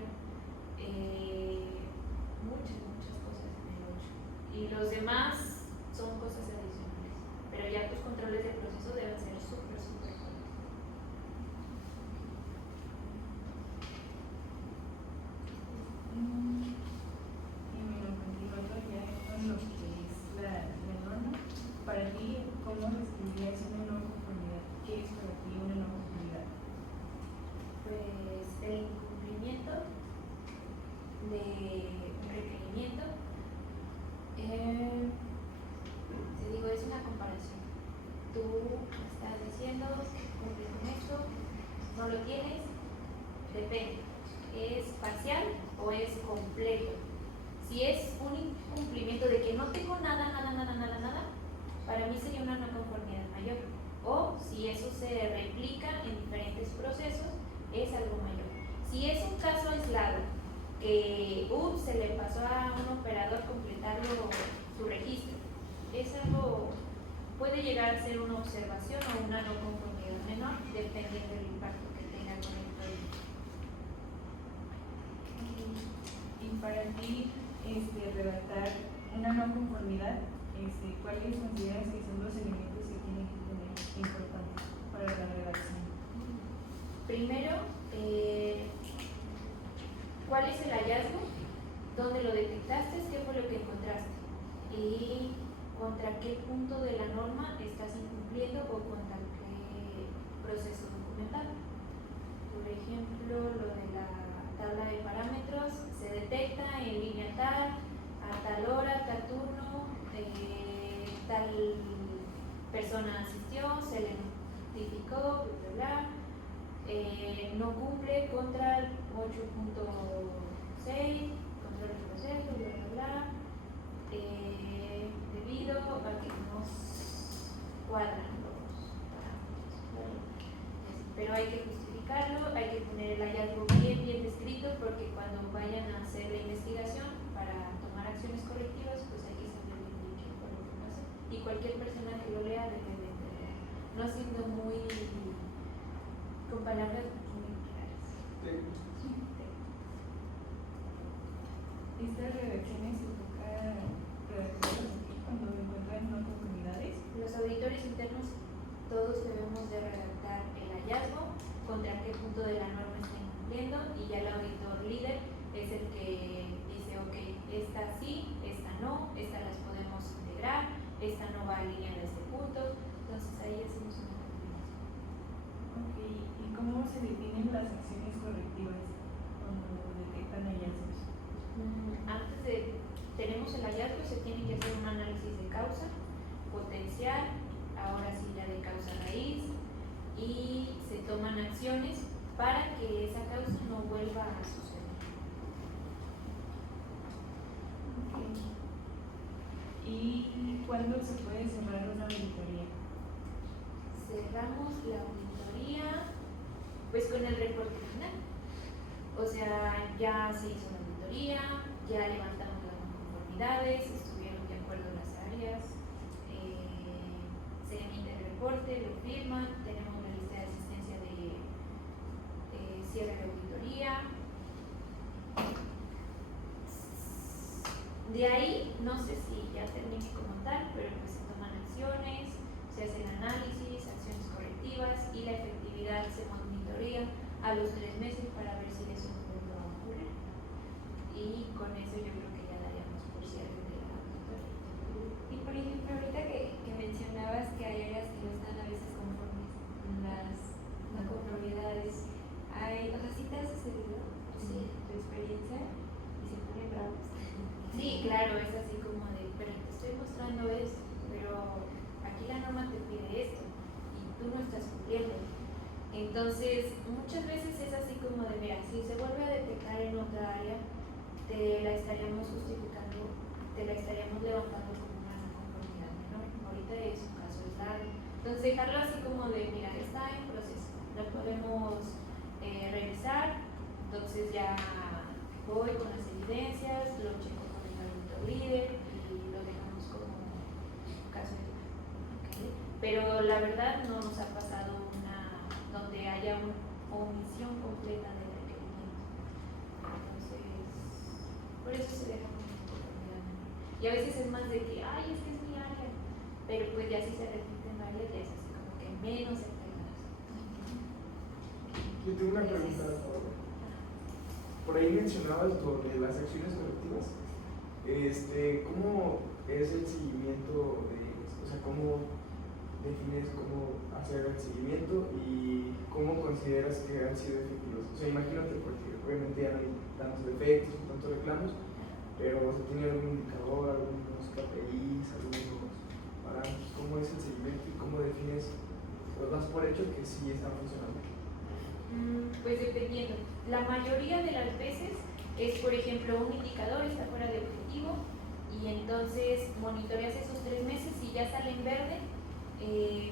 muchas cosas en el 8. Y los demás son cosas adicionales, pero ya tus controles de proceso deben ser súper fuertes. Y bueno, continuando ya con lo que es la norma, para ti, ¿cómo describirías una no conformidad? ¿Qué es para ti una no conformidad? Pues el incumplimiento de un requerimiento, te digo, es una comparación. Tú estás diciendo que cumples con esto, no lo tienes, depende. ¿Es parcial o es completo? Si es un incumplimiento de que no tengo nada, para mí sería una no conformidad mayor. O si eso se replica en diferentes procesos, es algo mayor. Si es un caso aislado, que se le pasó a un operador completarlo su registro, es algo, puede llegar a ser una observación o una no conformidad menor, dependiendo del impacto que tenga con el proyecto. Y para ti, redactar una no conformidad, ¿cuáles consideras que son los elementos que tienen que tener importantes para la redacción? Primero, ¿cuál es el hallazgo? ¿Dónde lo detectaste? ¿Qué fue lo que encontraste? Y contra qué punto de la norma estás incumpliendo o contra qué proceso documental. Por ejemplo, lo de la tabla de parámetros se detecta en línea tal, a tal hora, tal turno, tal persona asistió, se le notificó, bla, bla, bla. No cumple contra el 8.6, control del proceso, bla, bla, bla, debido a que no cuadran los parámetros. Pero hay que justificarlo, hay que poner el hallazgo bien descrito, porque cuando vayan a hacer la investigación para tomar acciones correctivas, pues hay que saber bien qué fue lo que pasó. Y cualquier persona que lo lea debe de entender, no siendo muy, con palabras muy claras. Sí. ¿Estas redacciones se toca redactarlas aquí cuando encuentran no conformidades? Los auditores internos todos debemos de redactar el hallazgo, contra qué punto de la norma está incumpliendo, y ya el auditor líder es el que dice, ok, esta sí, esta no, esta las podemos integrar, esta no va alineada a este punto. Entonces ahí hacemos una combinación. Ok, ¿y cómo se definen las acciones correctivas cuando detectan hallazgos? Antes de tenemos el hallazgo, se tiene que hacer un análisis de causa, potencial, ahora sí ya de causa raíz, y se toman acciones para que esa causa no vuelva a suceder. Okay. ¿Y cuándo se puede cerrar una auditoría? Cerramos la auditoría pues con el reporte final. O sea, ya se hizo la auditoría, ya levantamos las conformidades, estuvieron de acuerdo las áreas, se emite el reporte, lo firman, tenemos la lista de asistencia de cierre de auditoría. De ahí, no sé si ya termine como tal, pero pues se toman acciones, se hacen análisis, acciones correctivas, y la efectividad se monitorea a los 3 meses para ver si eso no vuelve a ocurrir. Y con eso yo creo que ya daríamos por cierre de la auditoría. Y por ejemplo, ahorita que mencionabas que hay áreas que no están a veces conformes con las no conformidades, hay, o sea, ¿sí te ha sucedido tu experiencia y se ponen bravos? Sí, claro, es así como de, pero te estoy mostrando esto, pero aquí la norma te pide esto y tú no estás cumpliendo. Entonces, muchas veces es así como de, mira, si se vuelve a detectar en otra área, te la estaríamos justificando, te la estaríamos levantando como una no conformidad menor. Ahorita es un caso aislado. Entonces, dejarlo así como de, mira, está en proceso, lo podemos revisar, entonces ya voy con las evidencias, lo checo con el auditor líder y lo dejamos como caso de duda. ¿Ok? Pero la verdad no nos ha pasado una donde haya una omisión completa del requerimiento. Entonces, por eso se deja como un poco de. Y a veces es más de que, ay, es que es mi área, pero pues ya si se repiten varias, ya es así como que menos entregadas. Yo tengo una pregunta, Paola. Por ahí mencionabas lo de las acciones colectivas. ¿Cómo es el seguimiento de, o sea, cómo defines cómo hacer el seguimiento y cómo consideras que han sido efectivos? O sea, imagínate, porque obviamente ya no hay tantos defectos, tantos reclamos, pero ¿se tiene algún indicador, algunos KPIs, algunos parámetros? ¿Cómo es el seguimiento y cómo defines, lo das por hecho que sí está funcionando? Pues dependiendo. La mayoría de las veces es, por ejemplo, un indicador está fuera de objetivo y entonces monitoreas esos 3 meses y ya sale en verde,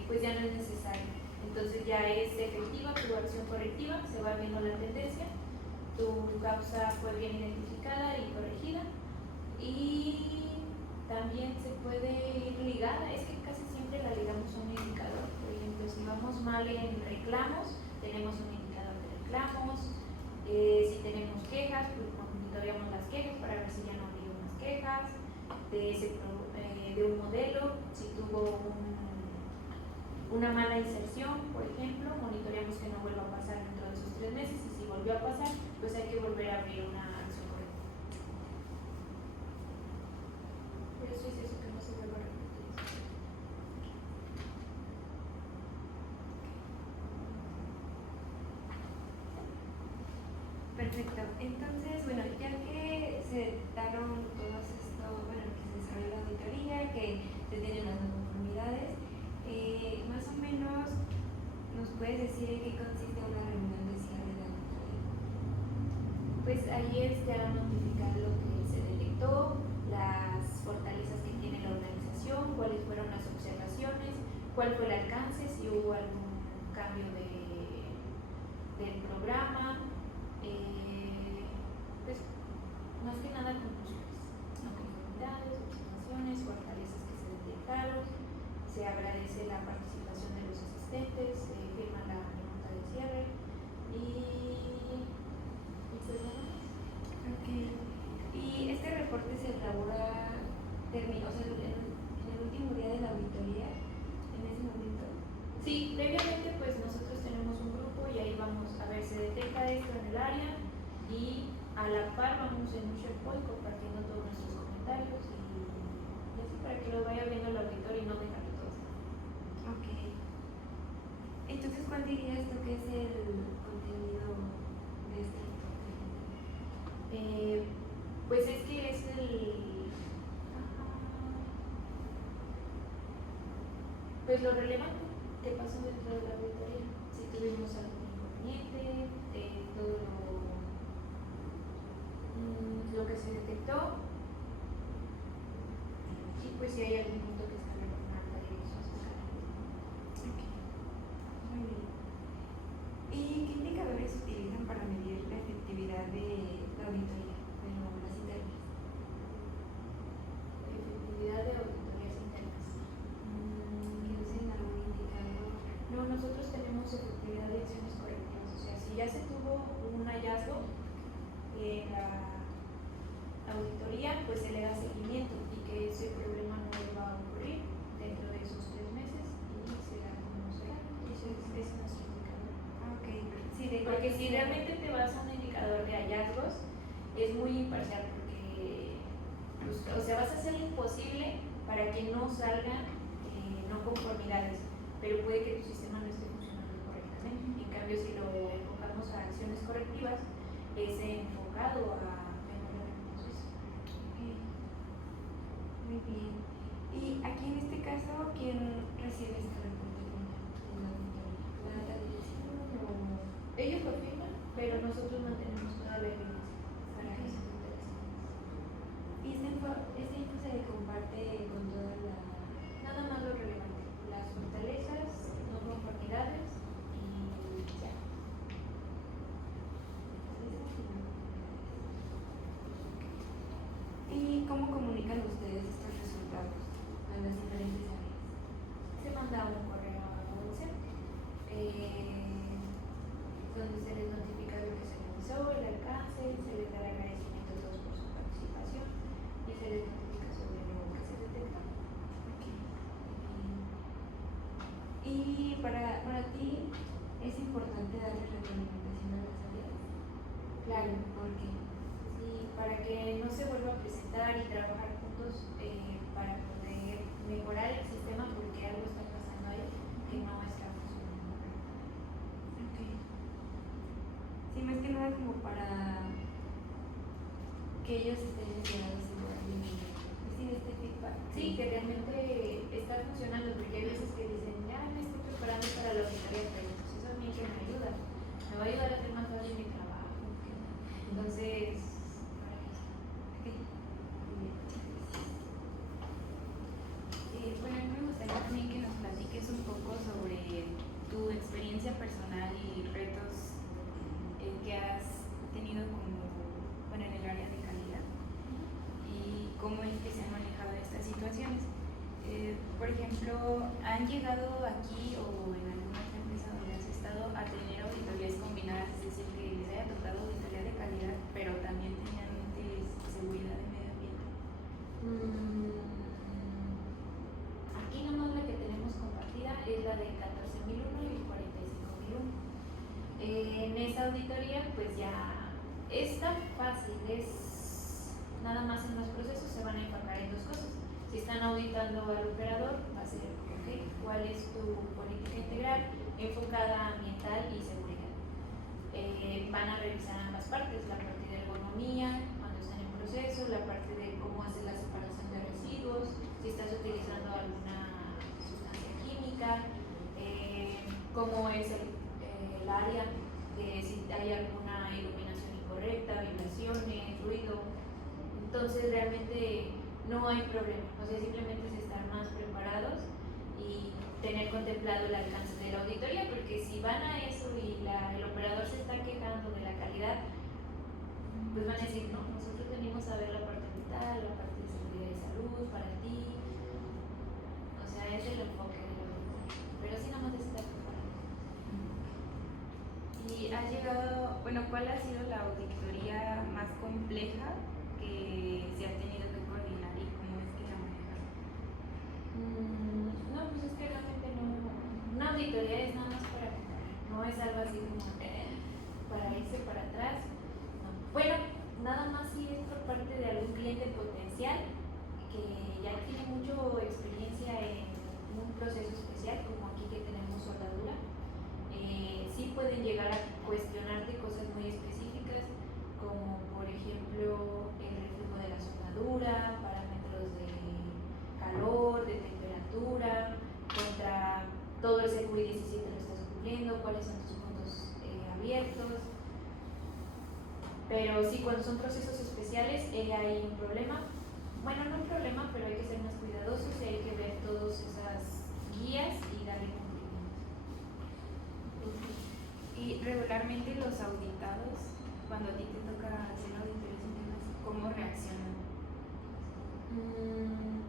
pues ya no es necesario. Entonces ya es efectiva tu acción correctiva, se va viendo la tendencia, tu causa fue bien identificada y corregida y también se puede ir ligada, es que casi siempre la ligamos a un indicador. Por ejemplo, si vamos mal en reclamos, tenemos un indicador de reclamos. Si tenemos quejas, pues monitoreamos las quejas para ver si ya no ha habido más quejas. De un modelo, si tuvo una mala inserción, por ejemplo, monitoreamos que no vuelva a pasar dentro de esos 3 meses y si volvió a pasar, pues hay que volver a abrir una acción correctiva. Por eso es eso que no se vuelva a repetir. Perfecto. Entonces, bueno, ya que se daron todos estos, bueno, que se desarrolló la auditoría, que se tienen las no conformidades, más o menos nos puedes decir en qué consiste una reunión de cierre de auditoría. Pues ahí es ya notificar lo que se detectó, las fortalezas que tiene la organización, cuáles fueron las observaciones, cuál fue el alcance, si hubo algún cambio del programa, pues más que nada conclusiones, no conformidades, observaciones, fortalezas que se detectaron, se agradece la participación de los asistentes, se firma la pregunta de cierre y pues nada más. Ok. ¿Y este reporte se elabora, o sea, en el último día de la auditoría, en ese momento? Sí, previamente pues nosotros tenemos un grupo y ahí vamos a ver, se detecta esto en el área y a la par vamos en un SharePoint compartiendo todos nuestros comentarios y así para que lo vaya viendo el auditor y no dejarlo todo. Ok. Entonces, ¿cuál dirías tú que es el contenido de este reporte? Pues es que es pues lo relevante que pasó dentro de la auditoría, si tuvimos algún inconveniente, todo lo que se detectó y pues si hay algún punto que está relacionado a esos canales. Ok. Muy bien. ¿Y qué indicadores utilizan para medir la efectividad de la auditoría? Bueno, las internas. Efectividad de auditorías internas. Que usen algún indicador. No, nosotros tenemos efectividad de acciones correctivas, o sea, si ya se tuvo un hallazgo en la auditoría, pues se le da seguimiento y que ese problema no va a ocurrir dentro de esos 3 meses y se da como será. Eso es nuestro indicador. Ok. Sí, Porque si realmente te vas a un indicador de hallazgos, es muy imparcial porque, pues, o sea, vas a hacer lo imposible para que no salgan no conformidades, pero puede que tu sistema no esté funcionando correctamente. En cambio, si lo enfocamos a acciones correctivas, es enfocado a mejorar el proceso. Ok. Muy bien. Y aquí en este caso, ¿quién recibe este reporte final de la auditoría? ¿La dirección o...? Ellos lo firman, pero nosotros mantenemos toda la evidencia para que se interesen. ¿Y este info se comparte con toda la...? Nada más lo relevante, las fortalezas, no conformidades y ya. cómo comunican ustedes estos resultados a las diferentes áreas? Se manda un correo a producción donde se les notifica lo que se realizó, el alcance, se les da el agradecimiento a todos por su participación y se les notifica sobre lo que se detectó. Y para ti es importante darle retroalimentación a las áreas. Claro, ¿Por qué? sí, para que no se vuelva a presentar y trabajar juntos para poder mejorar el sistema porque algo está pasando ahí que no está funcionando. Ok. Sí, más que nada como para que ellos estén enterados igual de decir este feedback. Sí, que realmente está funcionando porque hay veces que dicen, ya me estoy preparando para la auditoría, pero pues eso a mí que me ayuda, me va a ayudar a hacer más fácil mi trabajo. Entonces, para eso. Ok. Muy bien. Bueno, a mí me gustaría también que nos platiques un poco sobre tu experiencia personal y retos que has tenido en el área de calidad y cómo es que se han manejado estas situaciones. Por ejemplo, ¿han llegado aquí o en alguna otra empresa donde has estado a tener auditorías combinadas? Es decir, que les haya tocado auditoría de calidad, pero también tenían de seguridad de medio ambiente. Aquí nomás la que tenemos compartida es la de 14.001 y 45.001. En esa auditoría pues ya está fácil, es nada más en los procesos se van a enfocar en dos cosas. Si están auditando al operador, va a ser, ok, ¿cuál es tu política integral enfocada ambiental y seguridad? Van a revisar ambas partes, la parte de ergonomía, cuando están en proceso, la parte de cómo hacer la separación de residuos, si estás utilizando alguna sustancia química, cómo es el área, si hay alguna iluminación incorrecta, vibraciones, ruido. Entonces realmente no hay problema, o sea, simplemente es estar más preparados y tener contemplado el alcance de la auditoría, porque si van a eso y el operador se está quejando de la calidad, pues van a decir, no, nosotros venimos a ver la parte vital, la parte de seguridad y salud para ti, o sea, es el enfoque de la auditoría, pero sí nada más es estar preparado. ¿Y has llegado, cuál ha sido la auditoría más compleja que se ha tenido que coordinar y cómo es que la manejaron? No, pues es que realmente no, una auditoría es nada más para comparar, no es algo así como para irse para atrás, no. Bueno, nada más si es por parte de algún cliente potencial que ya tiene mucha experiencia en un proceso especial, como aquí que tenemos soldadura. Sí pueden llegar a cuestionarte cosas muy específicas, como por ejemplo el reflujo de la soldadura, parámetros de calor, de temperatura, contra todo el CQI 17 lo estás cumpliendo, cuáles son tus puntos abiertos. Pero sí, cuando son procesos especiales hay un problema. Bueno, no un problema, pero hay que ser más cuidadosos y hay que ver todas esas guías y darle cumplimiento. Y regularmente los auditados, cuando a ti te toca hacer auditorías internas, ¿cómo reaccionan?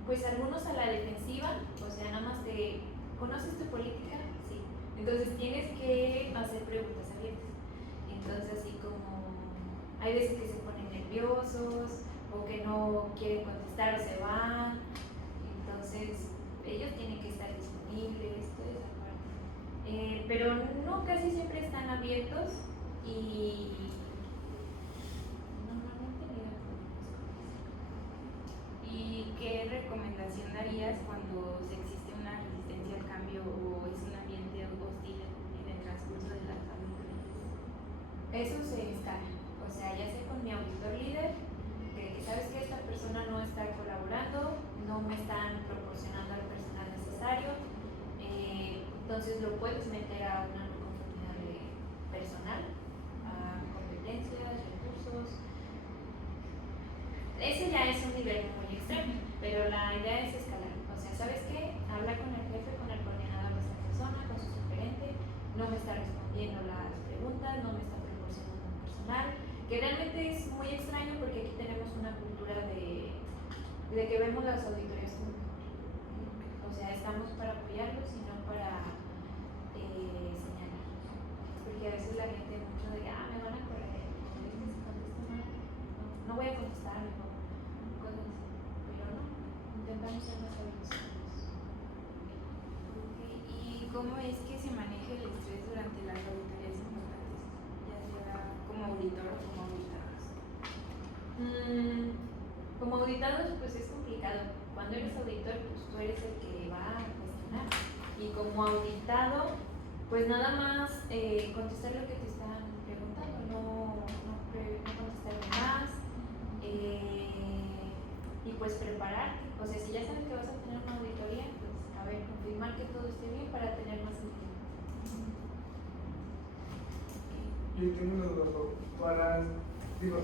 Pues algunos a la defensiva, o sea, nada más de, ¿conoces tu política? Sí. Entonces tienes que hacer preguntas abiertas. Entonces así como, hay veces que se ponen nerviosos o que no quieren contestar o se van. Entonces ellos tienen que estar disponibles, toda esa parte. Pero no, casi siempre están abiertos y normalmente ni dan problemas con eso. ¿Y qué recomendación darías cuando se existe una resistencia al cambio o es un ambiente hostil en el transcurso de las auditorías? Eso se escala, o sea, ya sé con mi auditor líder, que sabes que esta persona no está colaborando, no me están proporcionando el personal necesario, entonces lo puedes meter a una no conformidad de personal, a competencias, recursos. Ese ya es un nivel muy extremo, pero la idea es escalar, o sea, ¿sabes qué? Habla con el jefe, con el coordinador de esta persona, con su supergerente, no me está respondiendo las preguntas, no me está proporcionando un personal, que realmente es muy extraño porque aquí tenemos una cultura de de que vemos las auditorías como, o sea, estamos para apoyarlos y no para señalar. Porque a veces la gente mucho de, me van a correr, si contesto mal, no voy a contestar mejor, cosas así. Pero no, intentamos ser más auditores. ¿Y cómo es que se maneja el estrés durante las auditorías importantes, ya sea como auditor o como auditados? Como auditados pues es complicado. Cuando eres auditor pues tú eres el que va a cuestionar, y como auditado pues nada más contestar lo que te están preguntando, no contestar de más, y pues prepararte. O sea, si ya sabes que vas a tener una auditoría, pues a ver, confirmar que todo esté bien para tener más seguridad. Yo tengo una duda, digo,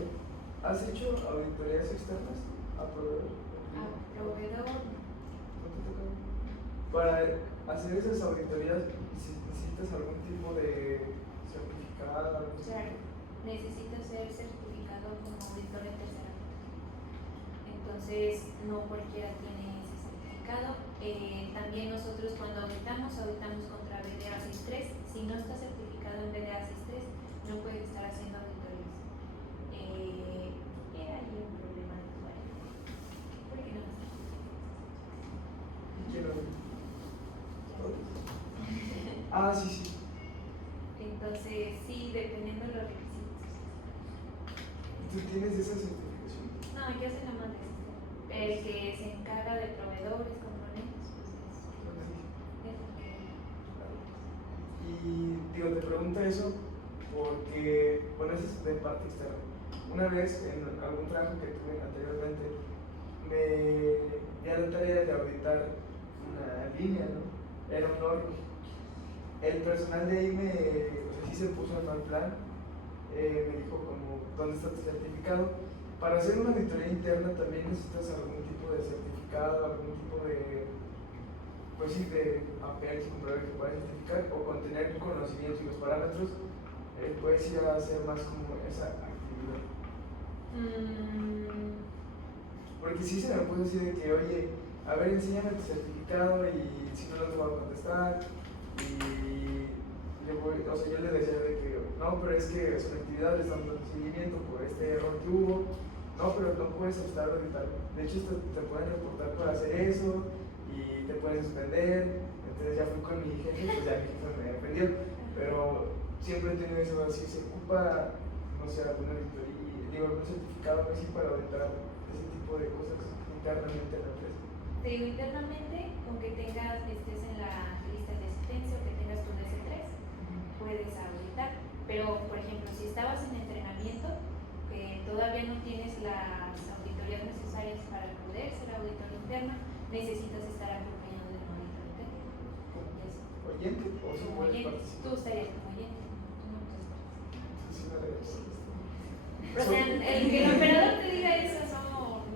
¿has hecho auditorías externas a proveedores? A proveedor. ¿No te toca? Para hacer esas auditorías necesitas algún tipo de certificado, algo así. Claro, necesitas ser certificado como auditor de tercera parte. Entonces, no cualquiera tiene ese certificado. También nosotros cuando auditamos contra BDA 63. Si no estás certificado en BDA 63, no puedes estar haciendo auditorías. Era ahí un problema de tu área. ¿Por qué no estás? ¿Y quién lo ve? Ya. Sí. Entonces, sí, dependiendo de los requisitos. ¿Y tú tienes esa certificación? No, yo soy la más de este. El que se encarga de proveedores, componentes, pues es el que. Y digo, te pregunto eso porque, bueno, eso es de parte externa. Una vez en algún trabajo que tuve anteriormente, me di a la tarea de auditar una línea, ¿no? Era un horno. El personal de ahí sí se puso en mal plan, me dijo como, ¿dónde está tu certificado? Para hacer una auditoría interna también necesitas algún tipo de certificado, algún tipo de, pues sí, de papel que compruebe que puedas certificar, o con tener conocimientos y los parámetros, puedes ir a hacer más como esa actividad. Porque sí se me puso así de que, oye, a ver, enséñame tu certificado y si no, no te voy a contestar. Y yo le decía de que, no, pero es que es una actividad, le estamos dando seguimiento por este error que hubo. No, pero no puedes estar auditando. De hecho, te pueden reportar por hacer eso y te pueden suspender. Entonces ya fui con mi jefe, pues ya mi jefe me defendió. Pero siempre he tenido eso, así se ocupa, no sé, alguna auditoría, algún certificado así para auditar ese tipo de cosas internamente en la empresa. Te digo, internamente, con que estés en la lista de asistencia o que tengas tu DC3, puedes auditar. Pero, por ejemplo, si estabas en entrenamiento, todavía no tienes las auditorías necesarias para poder ser auditor interno, necesitas estar acompañado de un auditor interno. ¿Oyente o se Como puede oyente, participar? tú estarías como oyente, tú no puedes participar. Sí, no le O sea, el que el operador te diga eso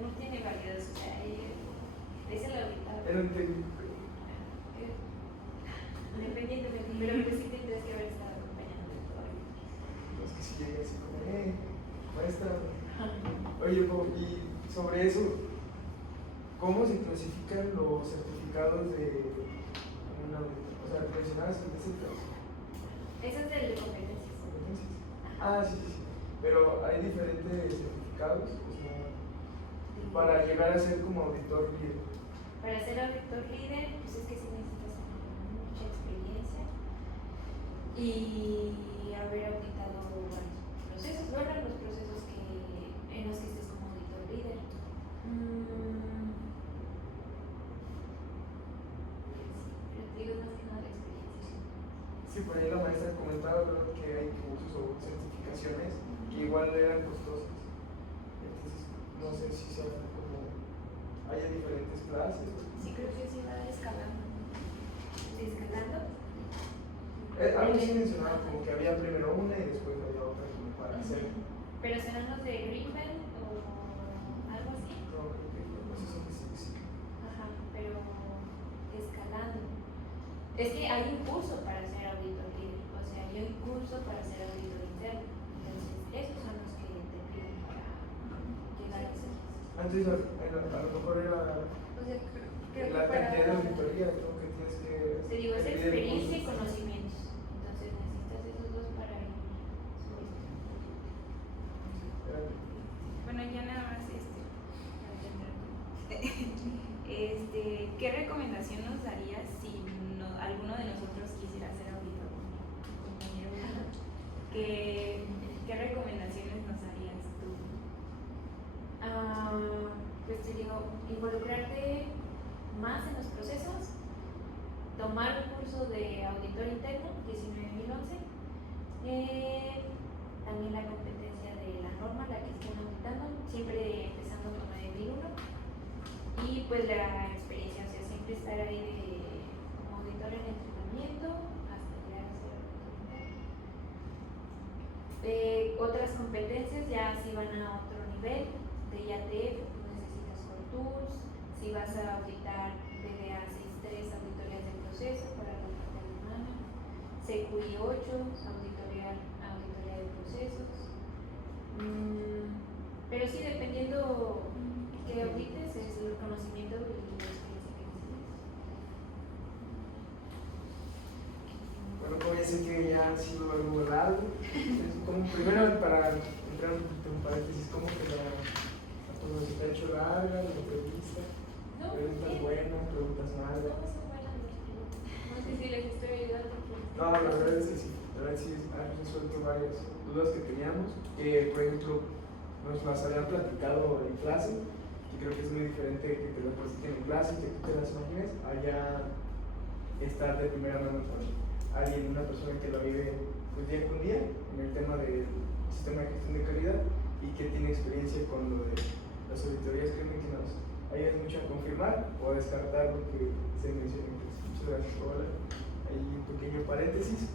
no tiene validez, o sea, es el auditado. Era un técnico. Independientemente, pero pues sí tendrías que haber estado acompañando de todo. Es que si llega así como, maestra. Oye, y sobre eso, ¿cómo se clasifican los certificados de una auditor? O sea, mencionabas el DC3. Ese es el de competencias. Sí. Pero hay diferentes certificados, o sea, para llegar a ser como auditor líder. Para ser auditor líder, pues es que sí necesitas mucha experiencia y haber auditado varios procesos. Bueno, los procesos en los que estés como auditor líder. Pero te digo más que nada la experiencia. Sí, por ahí la maestra comentaba, ¿verdad?, que hay cursos o certificaciones que igual eran costosas. Entonces, no sé si sean como, haya diferentes clases. Sí, creo que sí va escalando. ¿Escalando? Algo sí mencionaba, como que había primero una y después había otra como para hacer. ¿Pero serán los de Greenbelt o algo así? No, creo que esos son sí. Ajá, pero escalando. Es que hay un curso para ser auditor líder, o sea, hay un curso para ser auditor interno. Entonces, esos son los que te piden para llegar a ser. Antes a lo mejor era O sea, creo que la cantidad de para... auditoría, creo que tienes que... Te digo, es pedir experiencia y cursos. conocimientos. Entonces necesitas esos dos para ir. Bueno, ya nada más para terminar. ¿Qué recomendación nos darías si alguno de nosotros quisiera ser auditor? Compañero, ¿qué recomendaciones nos darías tú? Pues te digo, involucrarte más en los procesos, tomar un curso de auditor interno, 19.011, también la competencia de la norma, la que estén auditando, siempre empezando con 9.001, y pues la experiencia, o sea, siempre estar ahí como auditor en entrenamiento hasta llegar a ser auditor interno. Otras competencias ya si van a otro nivel de IATF, pues necesitas Core Tools. Si vas a auditar BDA 6.3, auditorías de proceso para la parte alemana, CQI 8, auditoría de procesos. Pero sí, dependiendo que audites, es el conocimiento y la experiencia que necesitas. Bueno, como ya sé que ya ha sido algo largo, como primero para entrar un poquito en paréntesis, ¿cómo que pues se te ha hecho larga la entrevista? No, Preguntas bien. buenas, preguntas malas. Todas son buenas las preguntas. No sé si les estoy ayudando. No, la verdad es que sí, la verdad sí has resuelto varias dudas que teníamos, que por ejemplo nos las habían platicado en clase, y creo que es muy diferente que te las platiquen en clase, que tú te las imagines, allá estar de primera mano con alguien, una persona que lo vive pues, día con día en el tema del sistema de gestión de calidad y que tiene experiencia con lo de las auditorías. Créeme que nos ayuda mucho a confirmar o a descartar lo que se menciona. Muchas gracias, Paola. Ahí un pequeño paréntesis.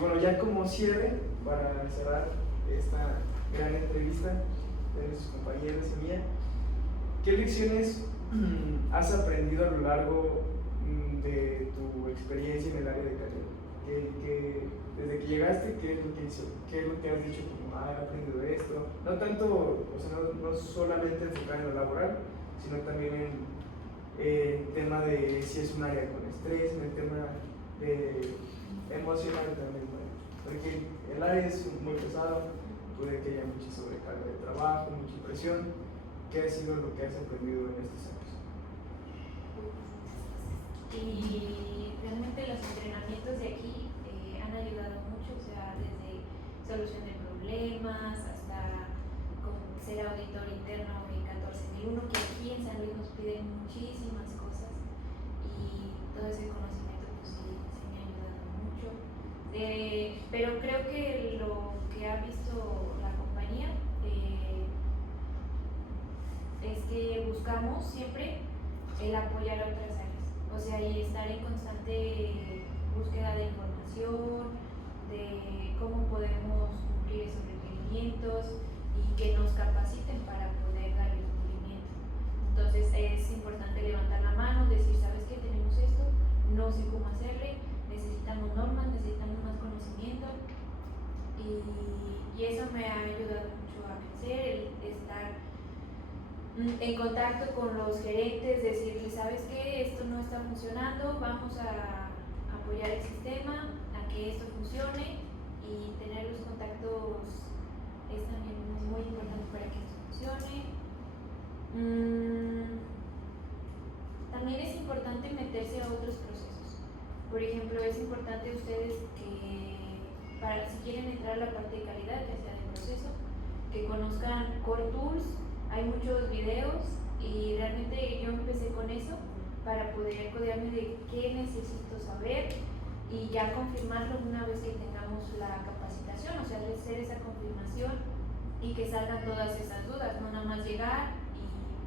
Bueno, ya como cierre, para cerrar esta gran entrevista de nuestros compañeros y mía, ¿qué lecciones has aprendido a lo largo de tu experiencia en el área de calidad? Desde que llegaste, ¿qué es lo que hizo? ¿Qué es lo que has dicho como, he aprendido esto? No tanto, o sea, no solamente enfocado en lo laboral, sino también en el tema de si es un área con estrés, en el tema emocional también, ¿no? Porque el área es muy pesado, puede que haya mucha sobrecarga de trabajo, mucha presión. ¿Qué ha sido lo que has aprendido en estos años? Y realmente los entrenamientos de aquí han ayudado mucho, o sea, desde solución de problemas hasta ser auditor interno en 14.001, que aquí en San Luis nos piden muchísimas cosas y todo ese conocimiento pues sí me ha ayudado mucho. Pero creo que lo que ha visto la compañía es que buscamos siempre el apoyar a otras áreas, o sea, y estar en constante búsqueda de información, de cómo podemos cumplir esos requerimientos y que nos capaciten para poder dar el cumplimiento. Entonces es importante levantar la mano, decir, ¿sabes qué? Tenemos esto, no sé cómo hacerle, necesitamos normas, necesitamos más conocimiento, y eso me ha ayudado mucho a crecer, el estar en contacto con los gerentes, decirles, ¿sabes qué? Esto no está funcionando, vamos a apoyar el sistema, a que esto funcione, y tener los contactos es también muy importante para que esto funcione. También es importante meterse a otros procesos. Por ejemplo, es importante ustedes que, si quieren entrar a la parte de calidad, ya sea de proceso, que conozcan Core Tools. Hay muchos videos y realmente yo empecé con eso para poder codearme de qué necesito saber y ya confirmarlo una vez que tengamos la capacitación, o sea, hacer esa confirmación y que salgan todas esas dudas, no nada más llegar y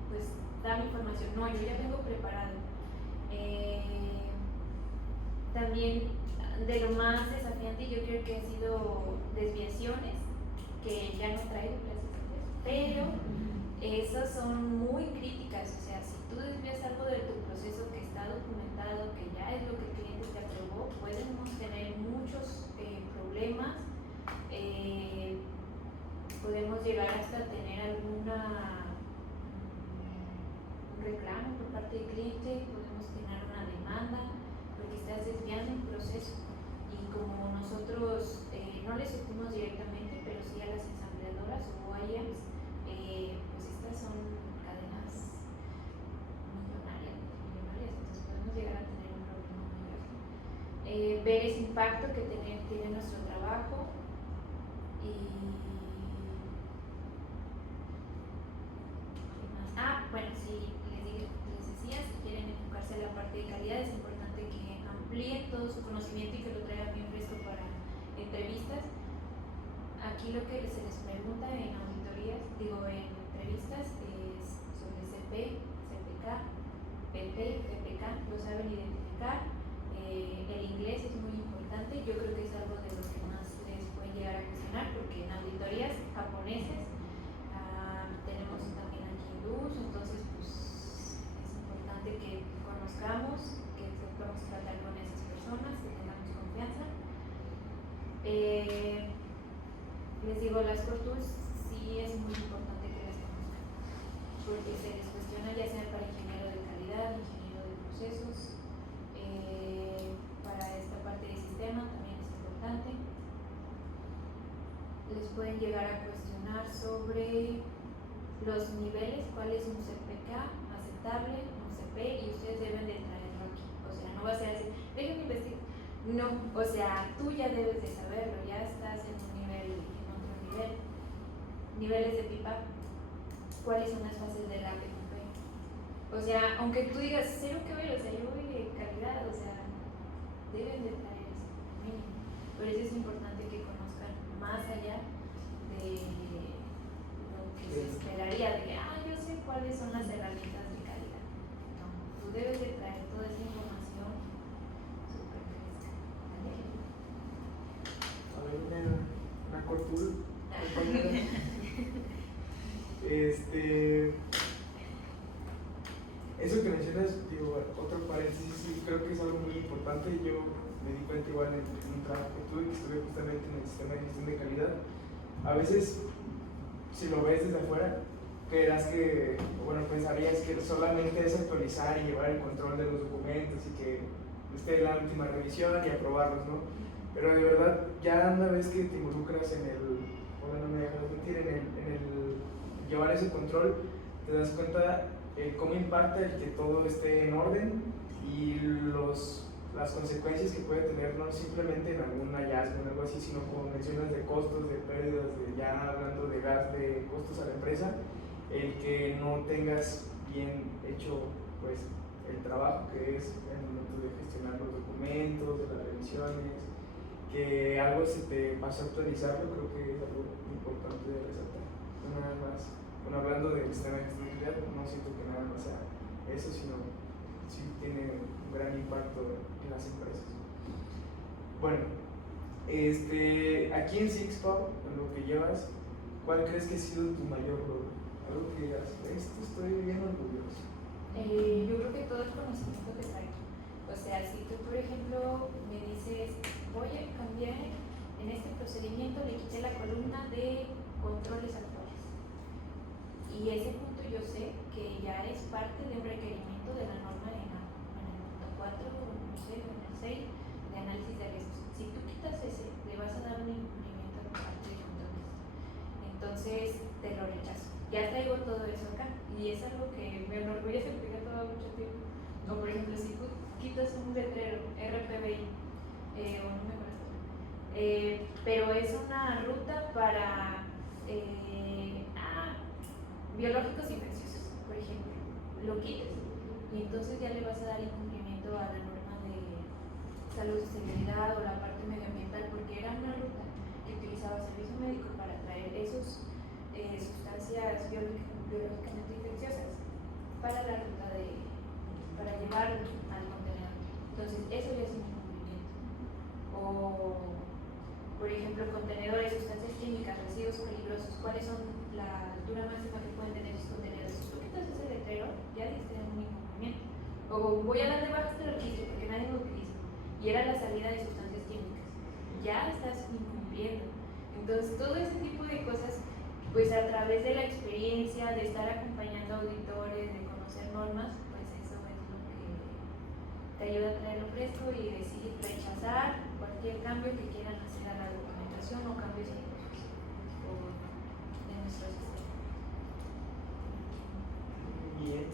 pues dar mi información, no, yo ya vengo preparado. También de lo más desafiante yo creo que ha sido desviaciones, que ya no traigo, gracias a Dios, pero esas son muy críticas, o sea, si tú desvías algo de tu proceso que está documentado, que ya es lo que el cliente te aprobó, podemos tener muchos problemas, podemos llegar hasta tener alguna reclamo por parte del cliente, podemos tener una demanda, porque estás desviando un proceso. Y como nosotros no les supimos directamente, pero sí a las ensambladoras o OEMs, pues estas son cadenas millonarias, entonces podemos llegar a tener un problema mayor. Ver ese impacto que tiene nuestro trabajo y ¿qué más? Bueno, sí, les decía, si quieren enfocarse en la parte de calidad, es importante que amplíen todo su conocimiento y que lo traigan bien fresco para entrevistas. Aquí lo que se les pregunta en auditorías, en entrevistas, es sobre CP, CPK, PP, PPK, lo saben identificar. El inglés es muy importante, yo creo que es algo de lo que más les puede llegar a cuestionar, porque en auditorías japoneses tenemos también aquí hindús, entonces pues es importante que conozcamos, que sepamos tratar con esas personas, que tengamos confianza. Les digo, las Core Tools sí es muy importante que las conozcan, porque se les cuestiona ya sea para ingeniero de calidad, ingeniero de procesos, para esta parte de sistema también es importante. Les pueden llegar a cuestionar sobre los niveles, cuál es un CPK aceptable, un CP, y ustedes deben de traerlo aquí. O sea, no va a ser así, déjenme investigar. No, o sea, tú ya debes de saberlo, ya estás en un nivel, en otro nivel. Niveles de pipa, ¿cuáles son las fases de la PQP? O sea, aunque tú digas cero que ver, o sea, yo voy de calidad, o sea, deben de traer eso mínimo. Por eso es importante que conozcan más allá de lo que se esperaría, de que, yo sé cuáles son las herramientas de calidad. No, tú debes de traer toda esa información súper fresca. A ver, una Core Tool, compañera. Eso que mencionas, otro paréntesis, sí, creo que es algo muy importante. Yo me di cuenta igual en un trabajo que tuve, que estuve justamente en el sistema de gestión de calidad. A veces, si lo ves desde afuera, pensarías que solamente es actualizar y llevar el control de los documentos y que esté la última revisión y aprobarlos, ¿no? Pero de verdad, ya una vez que te involucras en el llevar ese control, te das cuenta cómo impacta el que todo esté en orden y las consecuencias que puede tener, no simplemente en algún hallazgo o algo así, sino como mencionas, de costos, de pérdidas, ya hablando de de costos a la empresa, el que no tengas bien hecho pues el trabajo que es el momento de gestionar los documentos, de las revisiones, que algo se te pasó a actualizarlo, creo que es algo importante de resaltar. No nada más, hablando del sistema de gestión de calidad, no siento que nada más sea eso, sino sí tiene un gran impacto en las empresas. Bueno, aquí en Sixpaw, en lo que llevas, ¿cuál crees que ha sido tu mayor logro? Algo que digas, esto estoy bien orgulloso. Yo creo que todo el conocimiento que traigo. O sea, si tú, por ejemplo, me dices, voy a cambiar en este procedimiento, le quité la columna de controles actuales. Y ese punto yo sé que ya es parte de un requerimiento de la norma en el punto 4, no sé, en el 6, de análisis de riesgos. Si tú quitas ese, le vas a dar un incumplimiento por parte de controles. Entonces, te lo rechazo. Ya traigo todo eso acá y es algo que me enorgullece porque ya todo mucho tiempo. O por ejemplo, si tú quitas un letrero RPBI, o no me acuerdo, pero es una ruta para biológicos infecciosos, por ejemplo, lo quitas y entonces ya le vas a dar incumplimiento a la norma de salud y seguridad o la parte medioambiental, porque era una ruta que utilizaba servicio médico para traer esos sustancias biológicamente infecciosas para la ruta para llevar al contenedor. Entonces eso ya es un incumplimiento. O por ejemplo, contenedores, sustancias químicas, residuos peligrosos, ¿cuáles son la altura máxima que pueden tener esos contenedores? Si tú quitas ese letrero, ya diste un incumplimiento. O voy a dar de baja este registro porque nadie lo utiliza y era la salida de sustancias químicas, ya estás incumpliendo. Entonces todo ese tipo de cosas pues a través de la experiencia, de estar acompañando auditores, de conocer normas, pues eso es lo que te ayuda a traerlo fresco y decir, rechazar cualquier cambio que quieran hacer a la documentación o cambios en el proceso de nuestro sistema. Bien.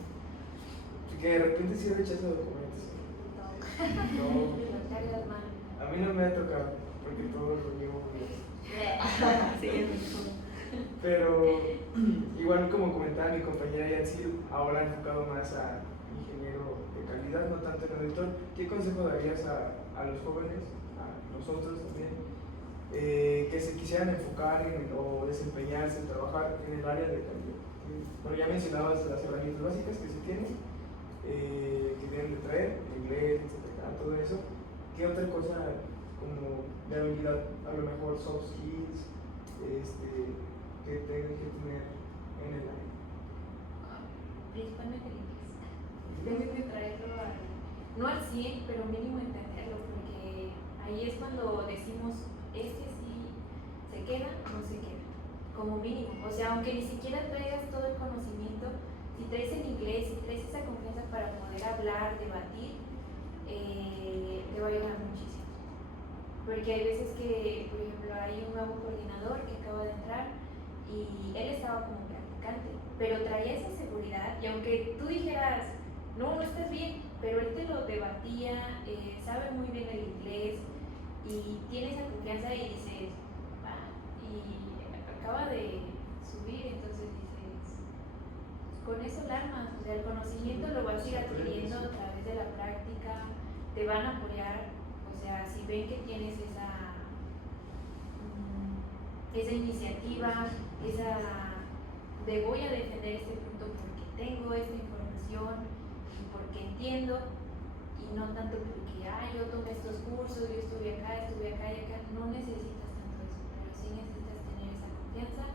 Que de repente sí rechazo documentos. No, Levantar las manos. a mí no me ha tocado, porque todo lo llevo bien. Sí, es mejor. Pero igual como comentaba mi compañera Yatsil, ahora enfocado más a ingeniero de calidad, no tanto en auditor, ¿qué consejo darías a los jóvenes, a nosotros también, que se quisieran enfocar o desempeñarse, trabajar en el área de calidad? Bueno, ya mencionabas las herramientas básicas que se tienen, que deben de traer, inglés, etcétera, todo eso. ¿Qué otra cosa como de habilidad, a lo mejor soft skills, que tengan que tener en el área? Principalmente el inglés. Debes de traerlo no al 100, pero mínimo entenderlo, porque ahí es cuando decimos, sí se queda o no se queda, como mínimo. O sea, aunque ni siquiera traigas todo el conocimiento, si traes el inglés, si traes esa confianza para poder hablar, debatir, te va a ayudar muchísimo. Porque hay veces que, por ejemplo, hay un nuevo coordinador que acaba de entrar y él estaba como practicante, pero traía esa seguridad y aunque tú dijeras, no estás bien, pero él te lo debatía, sabe muy bien el inglés y tiene esa confianza y dices, y acaba de subir, entonces dices, con eso la armas, o sea, el conocimiento lo vas a ir adquiriendo a través de la práctica, te van a apoyar, o sea, si ven que tienes esa iniciativa, de voy a defender este punto porque tengo esta información y porque entiendo y no tanto porque yo tomé estos cursos, yo estuve acá y acá, no necesitas tanto eso, pero sí necesitas tener esa confianza,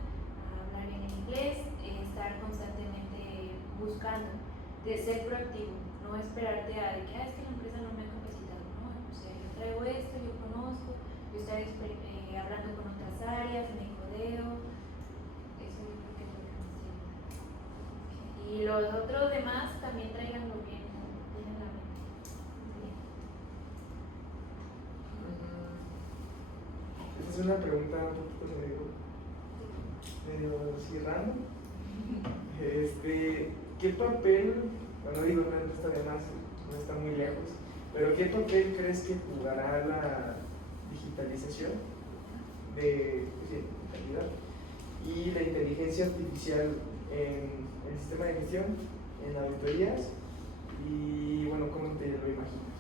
hablar en inglés, estar constantemente buscando, de ser proactivo, no esperarte a de que es que la empresa no me ha capacitado, no, o sea, yo traigo esto, yo conozco, yo estar hablando con otras áreas, me codeo, eso yo creo que es lo que más sirve. Y los otros demás también traiganlo bien en la mente. Esa es una pregunta un poquito medio así random. ¿Qué papel, bueno digo, no está de más, no está muy lejos, pero qué papel crees que jugará la digitalización de calidad y la inteligencia artificial en el sistema de gestión, en auditorías y bueno, cómo te lo imaginas?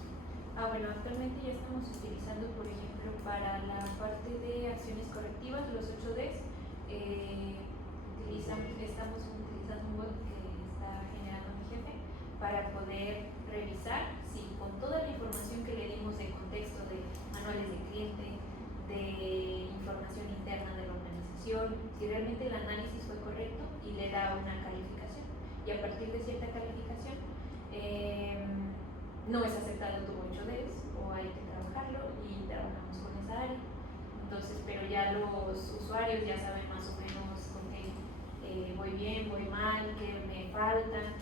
Bueno, actualmente ya estamos utilizando, por ejemplo, para la parte de acciones correctivas, los 8Ds, estamos utilizando un bot que está generando mi jefe para poder revisar si con toda la información que le dimos de contexto, de manuales de cliente, de información interna de la organización, si realmente el análisis fue correcto y le da una calificación. Y a partir de cierta calificación, no es aceptado tu 8Ds o hay que trabajarlo y trabajamos con esa área. Entonces, pero ya los usuarios ya saben más o menos con qué voy bien, voy mal, qué me falta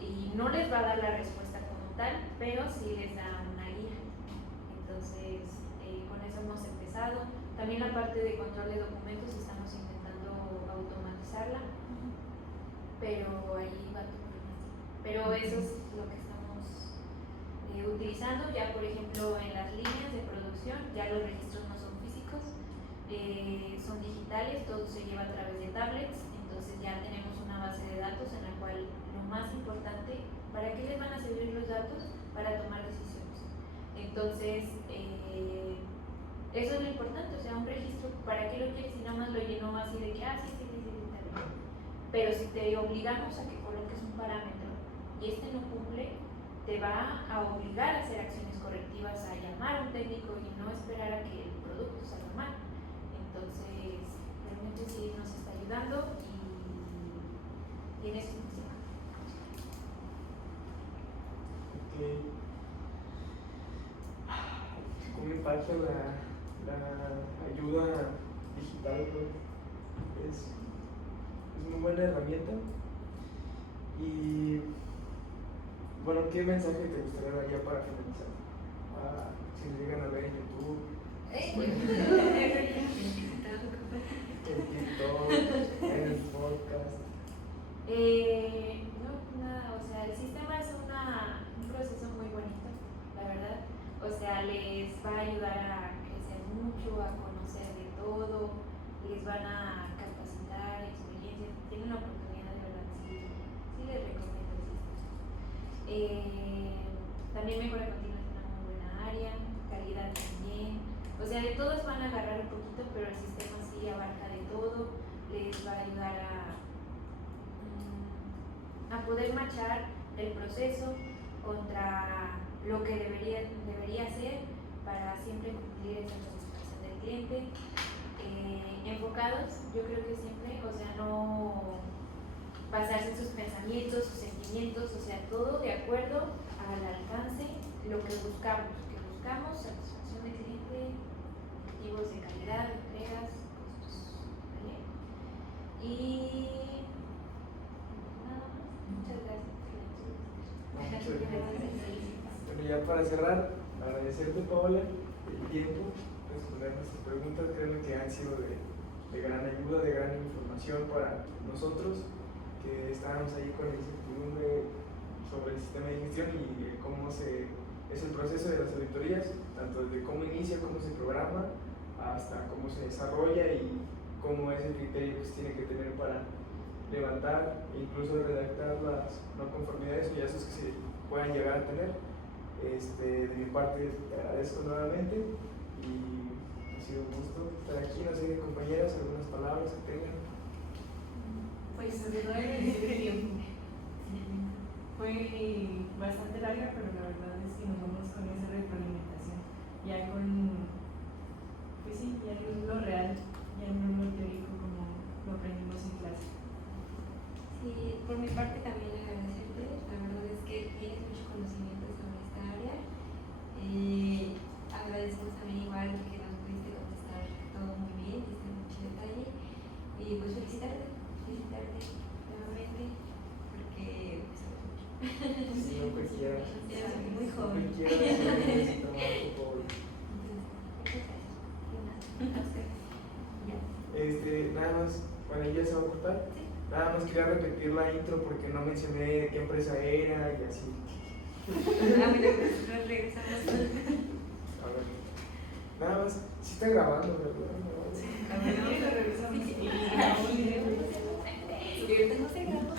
y no les va a dar la respuesta como tal, pero sí les da una guía. Entonces, con eso hemos empezado. También la parte de control de documentos estamos intentando automatizarla, pero ahí va todo. Pero eso es lo que estamos utilizando. Ya por ejemplo en las líneas de producción ya los registros no son físicos, son digitales, todo se lleva a través de tablets, entonces ya tenemos una base de datos en la cual lo más importante, ¿para qué les van a servir los datos? Para tomar decisiones. Entonces eso es lo importante, o sea, un registro, ¿para qué lo quieres? Si nada más lo llenó así de que sí, está bien. Pero si te obligamos a que coloques un parámetro y no cumple, te va a obligar a hacer acciones correctivas, a llamar a un técnico y no esperar a que el producto salga mal. Entonces, realmente sí nos está ayudando y en eso funciona. ¿Cómo impacta la ayuda digital? muy buena herramienta. Y bueno, ¿qué mensaje te gustaría dar ya para finalizar? Si nos llegan a ver en YouTube, en TikTok, en el podcast. No, nada, o sea, el sistema es un proceso muy bonito, la verdad. O sea, les va a ayudar a crecer mucho, a conocer de todo, les van a capacitar, experiencias. Tienen una oportunidad, de verdad, sí les recomiendo el sistema. También mejora continua es una muy buena área, calidad también. O sea, de todos van a agarrar un poquito, pero el sistema sí abarca de todo, les va a ayudar a poder machar el proceso contra lo que debería ser para siempre cumplir esa satisfacción del cliente. Enfocados, yo creo que siempre, o sea, no basarse en sus pensamientos, sus sentimientos, o sea, todo de acuerdo al alcance, lo que buscamos, satisfacción del cliente, objetivos de calidad, entregas, costos, ¿vale? Y nada más. Muchas gracias. Bueno, ya para cerrar, agradecerte, Paola, el tiempo, responder nuestras preguntas. Creo que han sido de gran ayuda, de gran información para nosotros, que estábamos ahí con la incertidumbre sobre el sistema de gestión y cómo es el proceso de las auditorías, tanto desde cómo inicia, cómo se programa, hasta cómo se desarrolla y cómo es el criterio que se tiene que tener para levantar e incluso redactar las no conformidades o hallazgos que se puedan llegar a tener. De mi parte te agradezco nuevamente y ha sido un gusto estar aquí. No sé, compañeras, algunas palabras que tengan. Pues sobre todo agradecer el tiempo. Fue bastante larga, pero la verdad es que nos vamos con esa retroalimentación, ya con, pues sí, ya en lo real, ya no en lo teórico como lo aprendimos en clase. Sí, por mi parte también agradecerte, la verdad es que tienes mucho conocimiento sobre esta área. Agradecemos también igual que nos pudiste contestar todo muy bien, diste mucho detalle y pues felicitarte nuevamente porque pues, Sí, no cualquiera. eres muy joven. Cualquiera de ese trabajo, pobre. Nada más, bueno, ya se va a cortar. Nada más quería repetir la intro porque no mencioné qué empresa era y así. Nos regresamos. A ver. Nada más, sí está grabando, ¿verdad? A ver, ahorita revisamos y grabamos video. Y ahorita no se graba.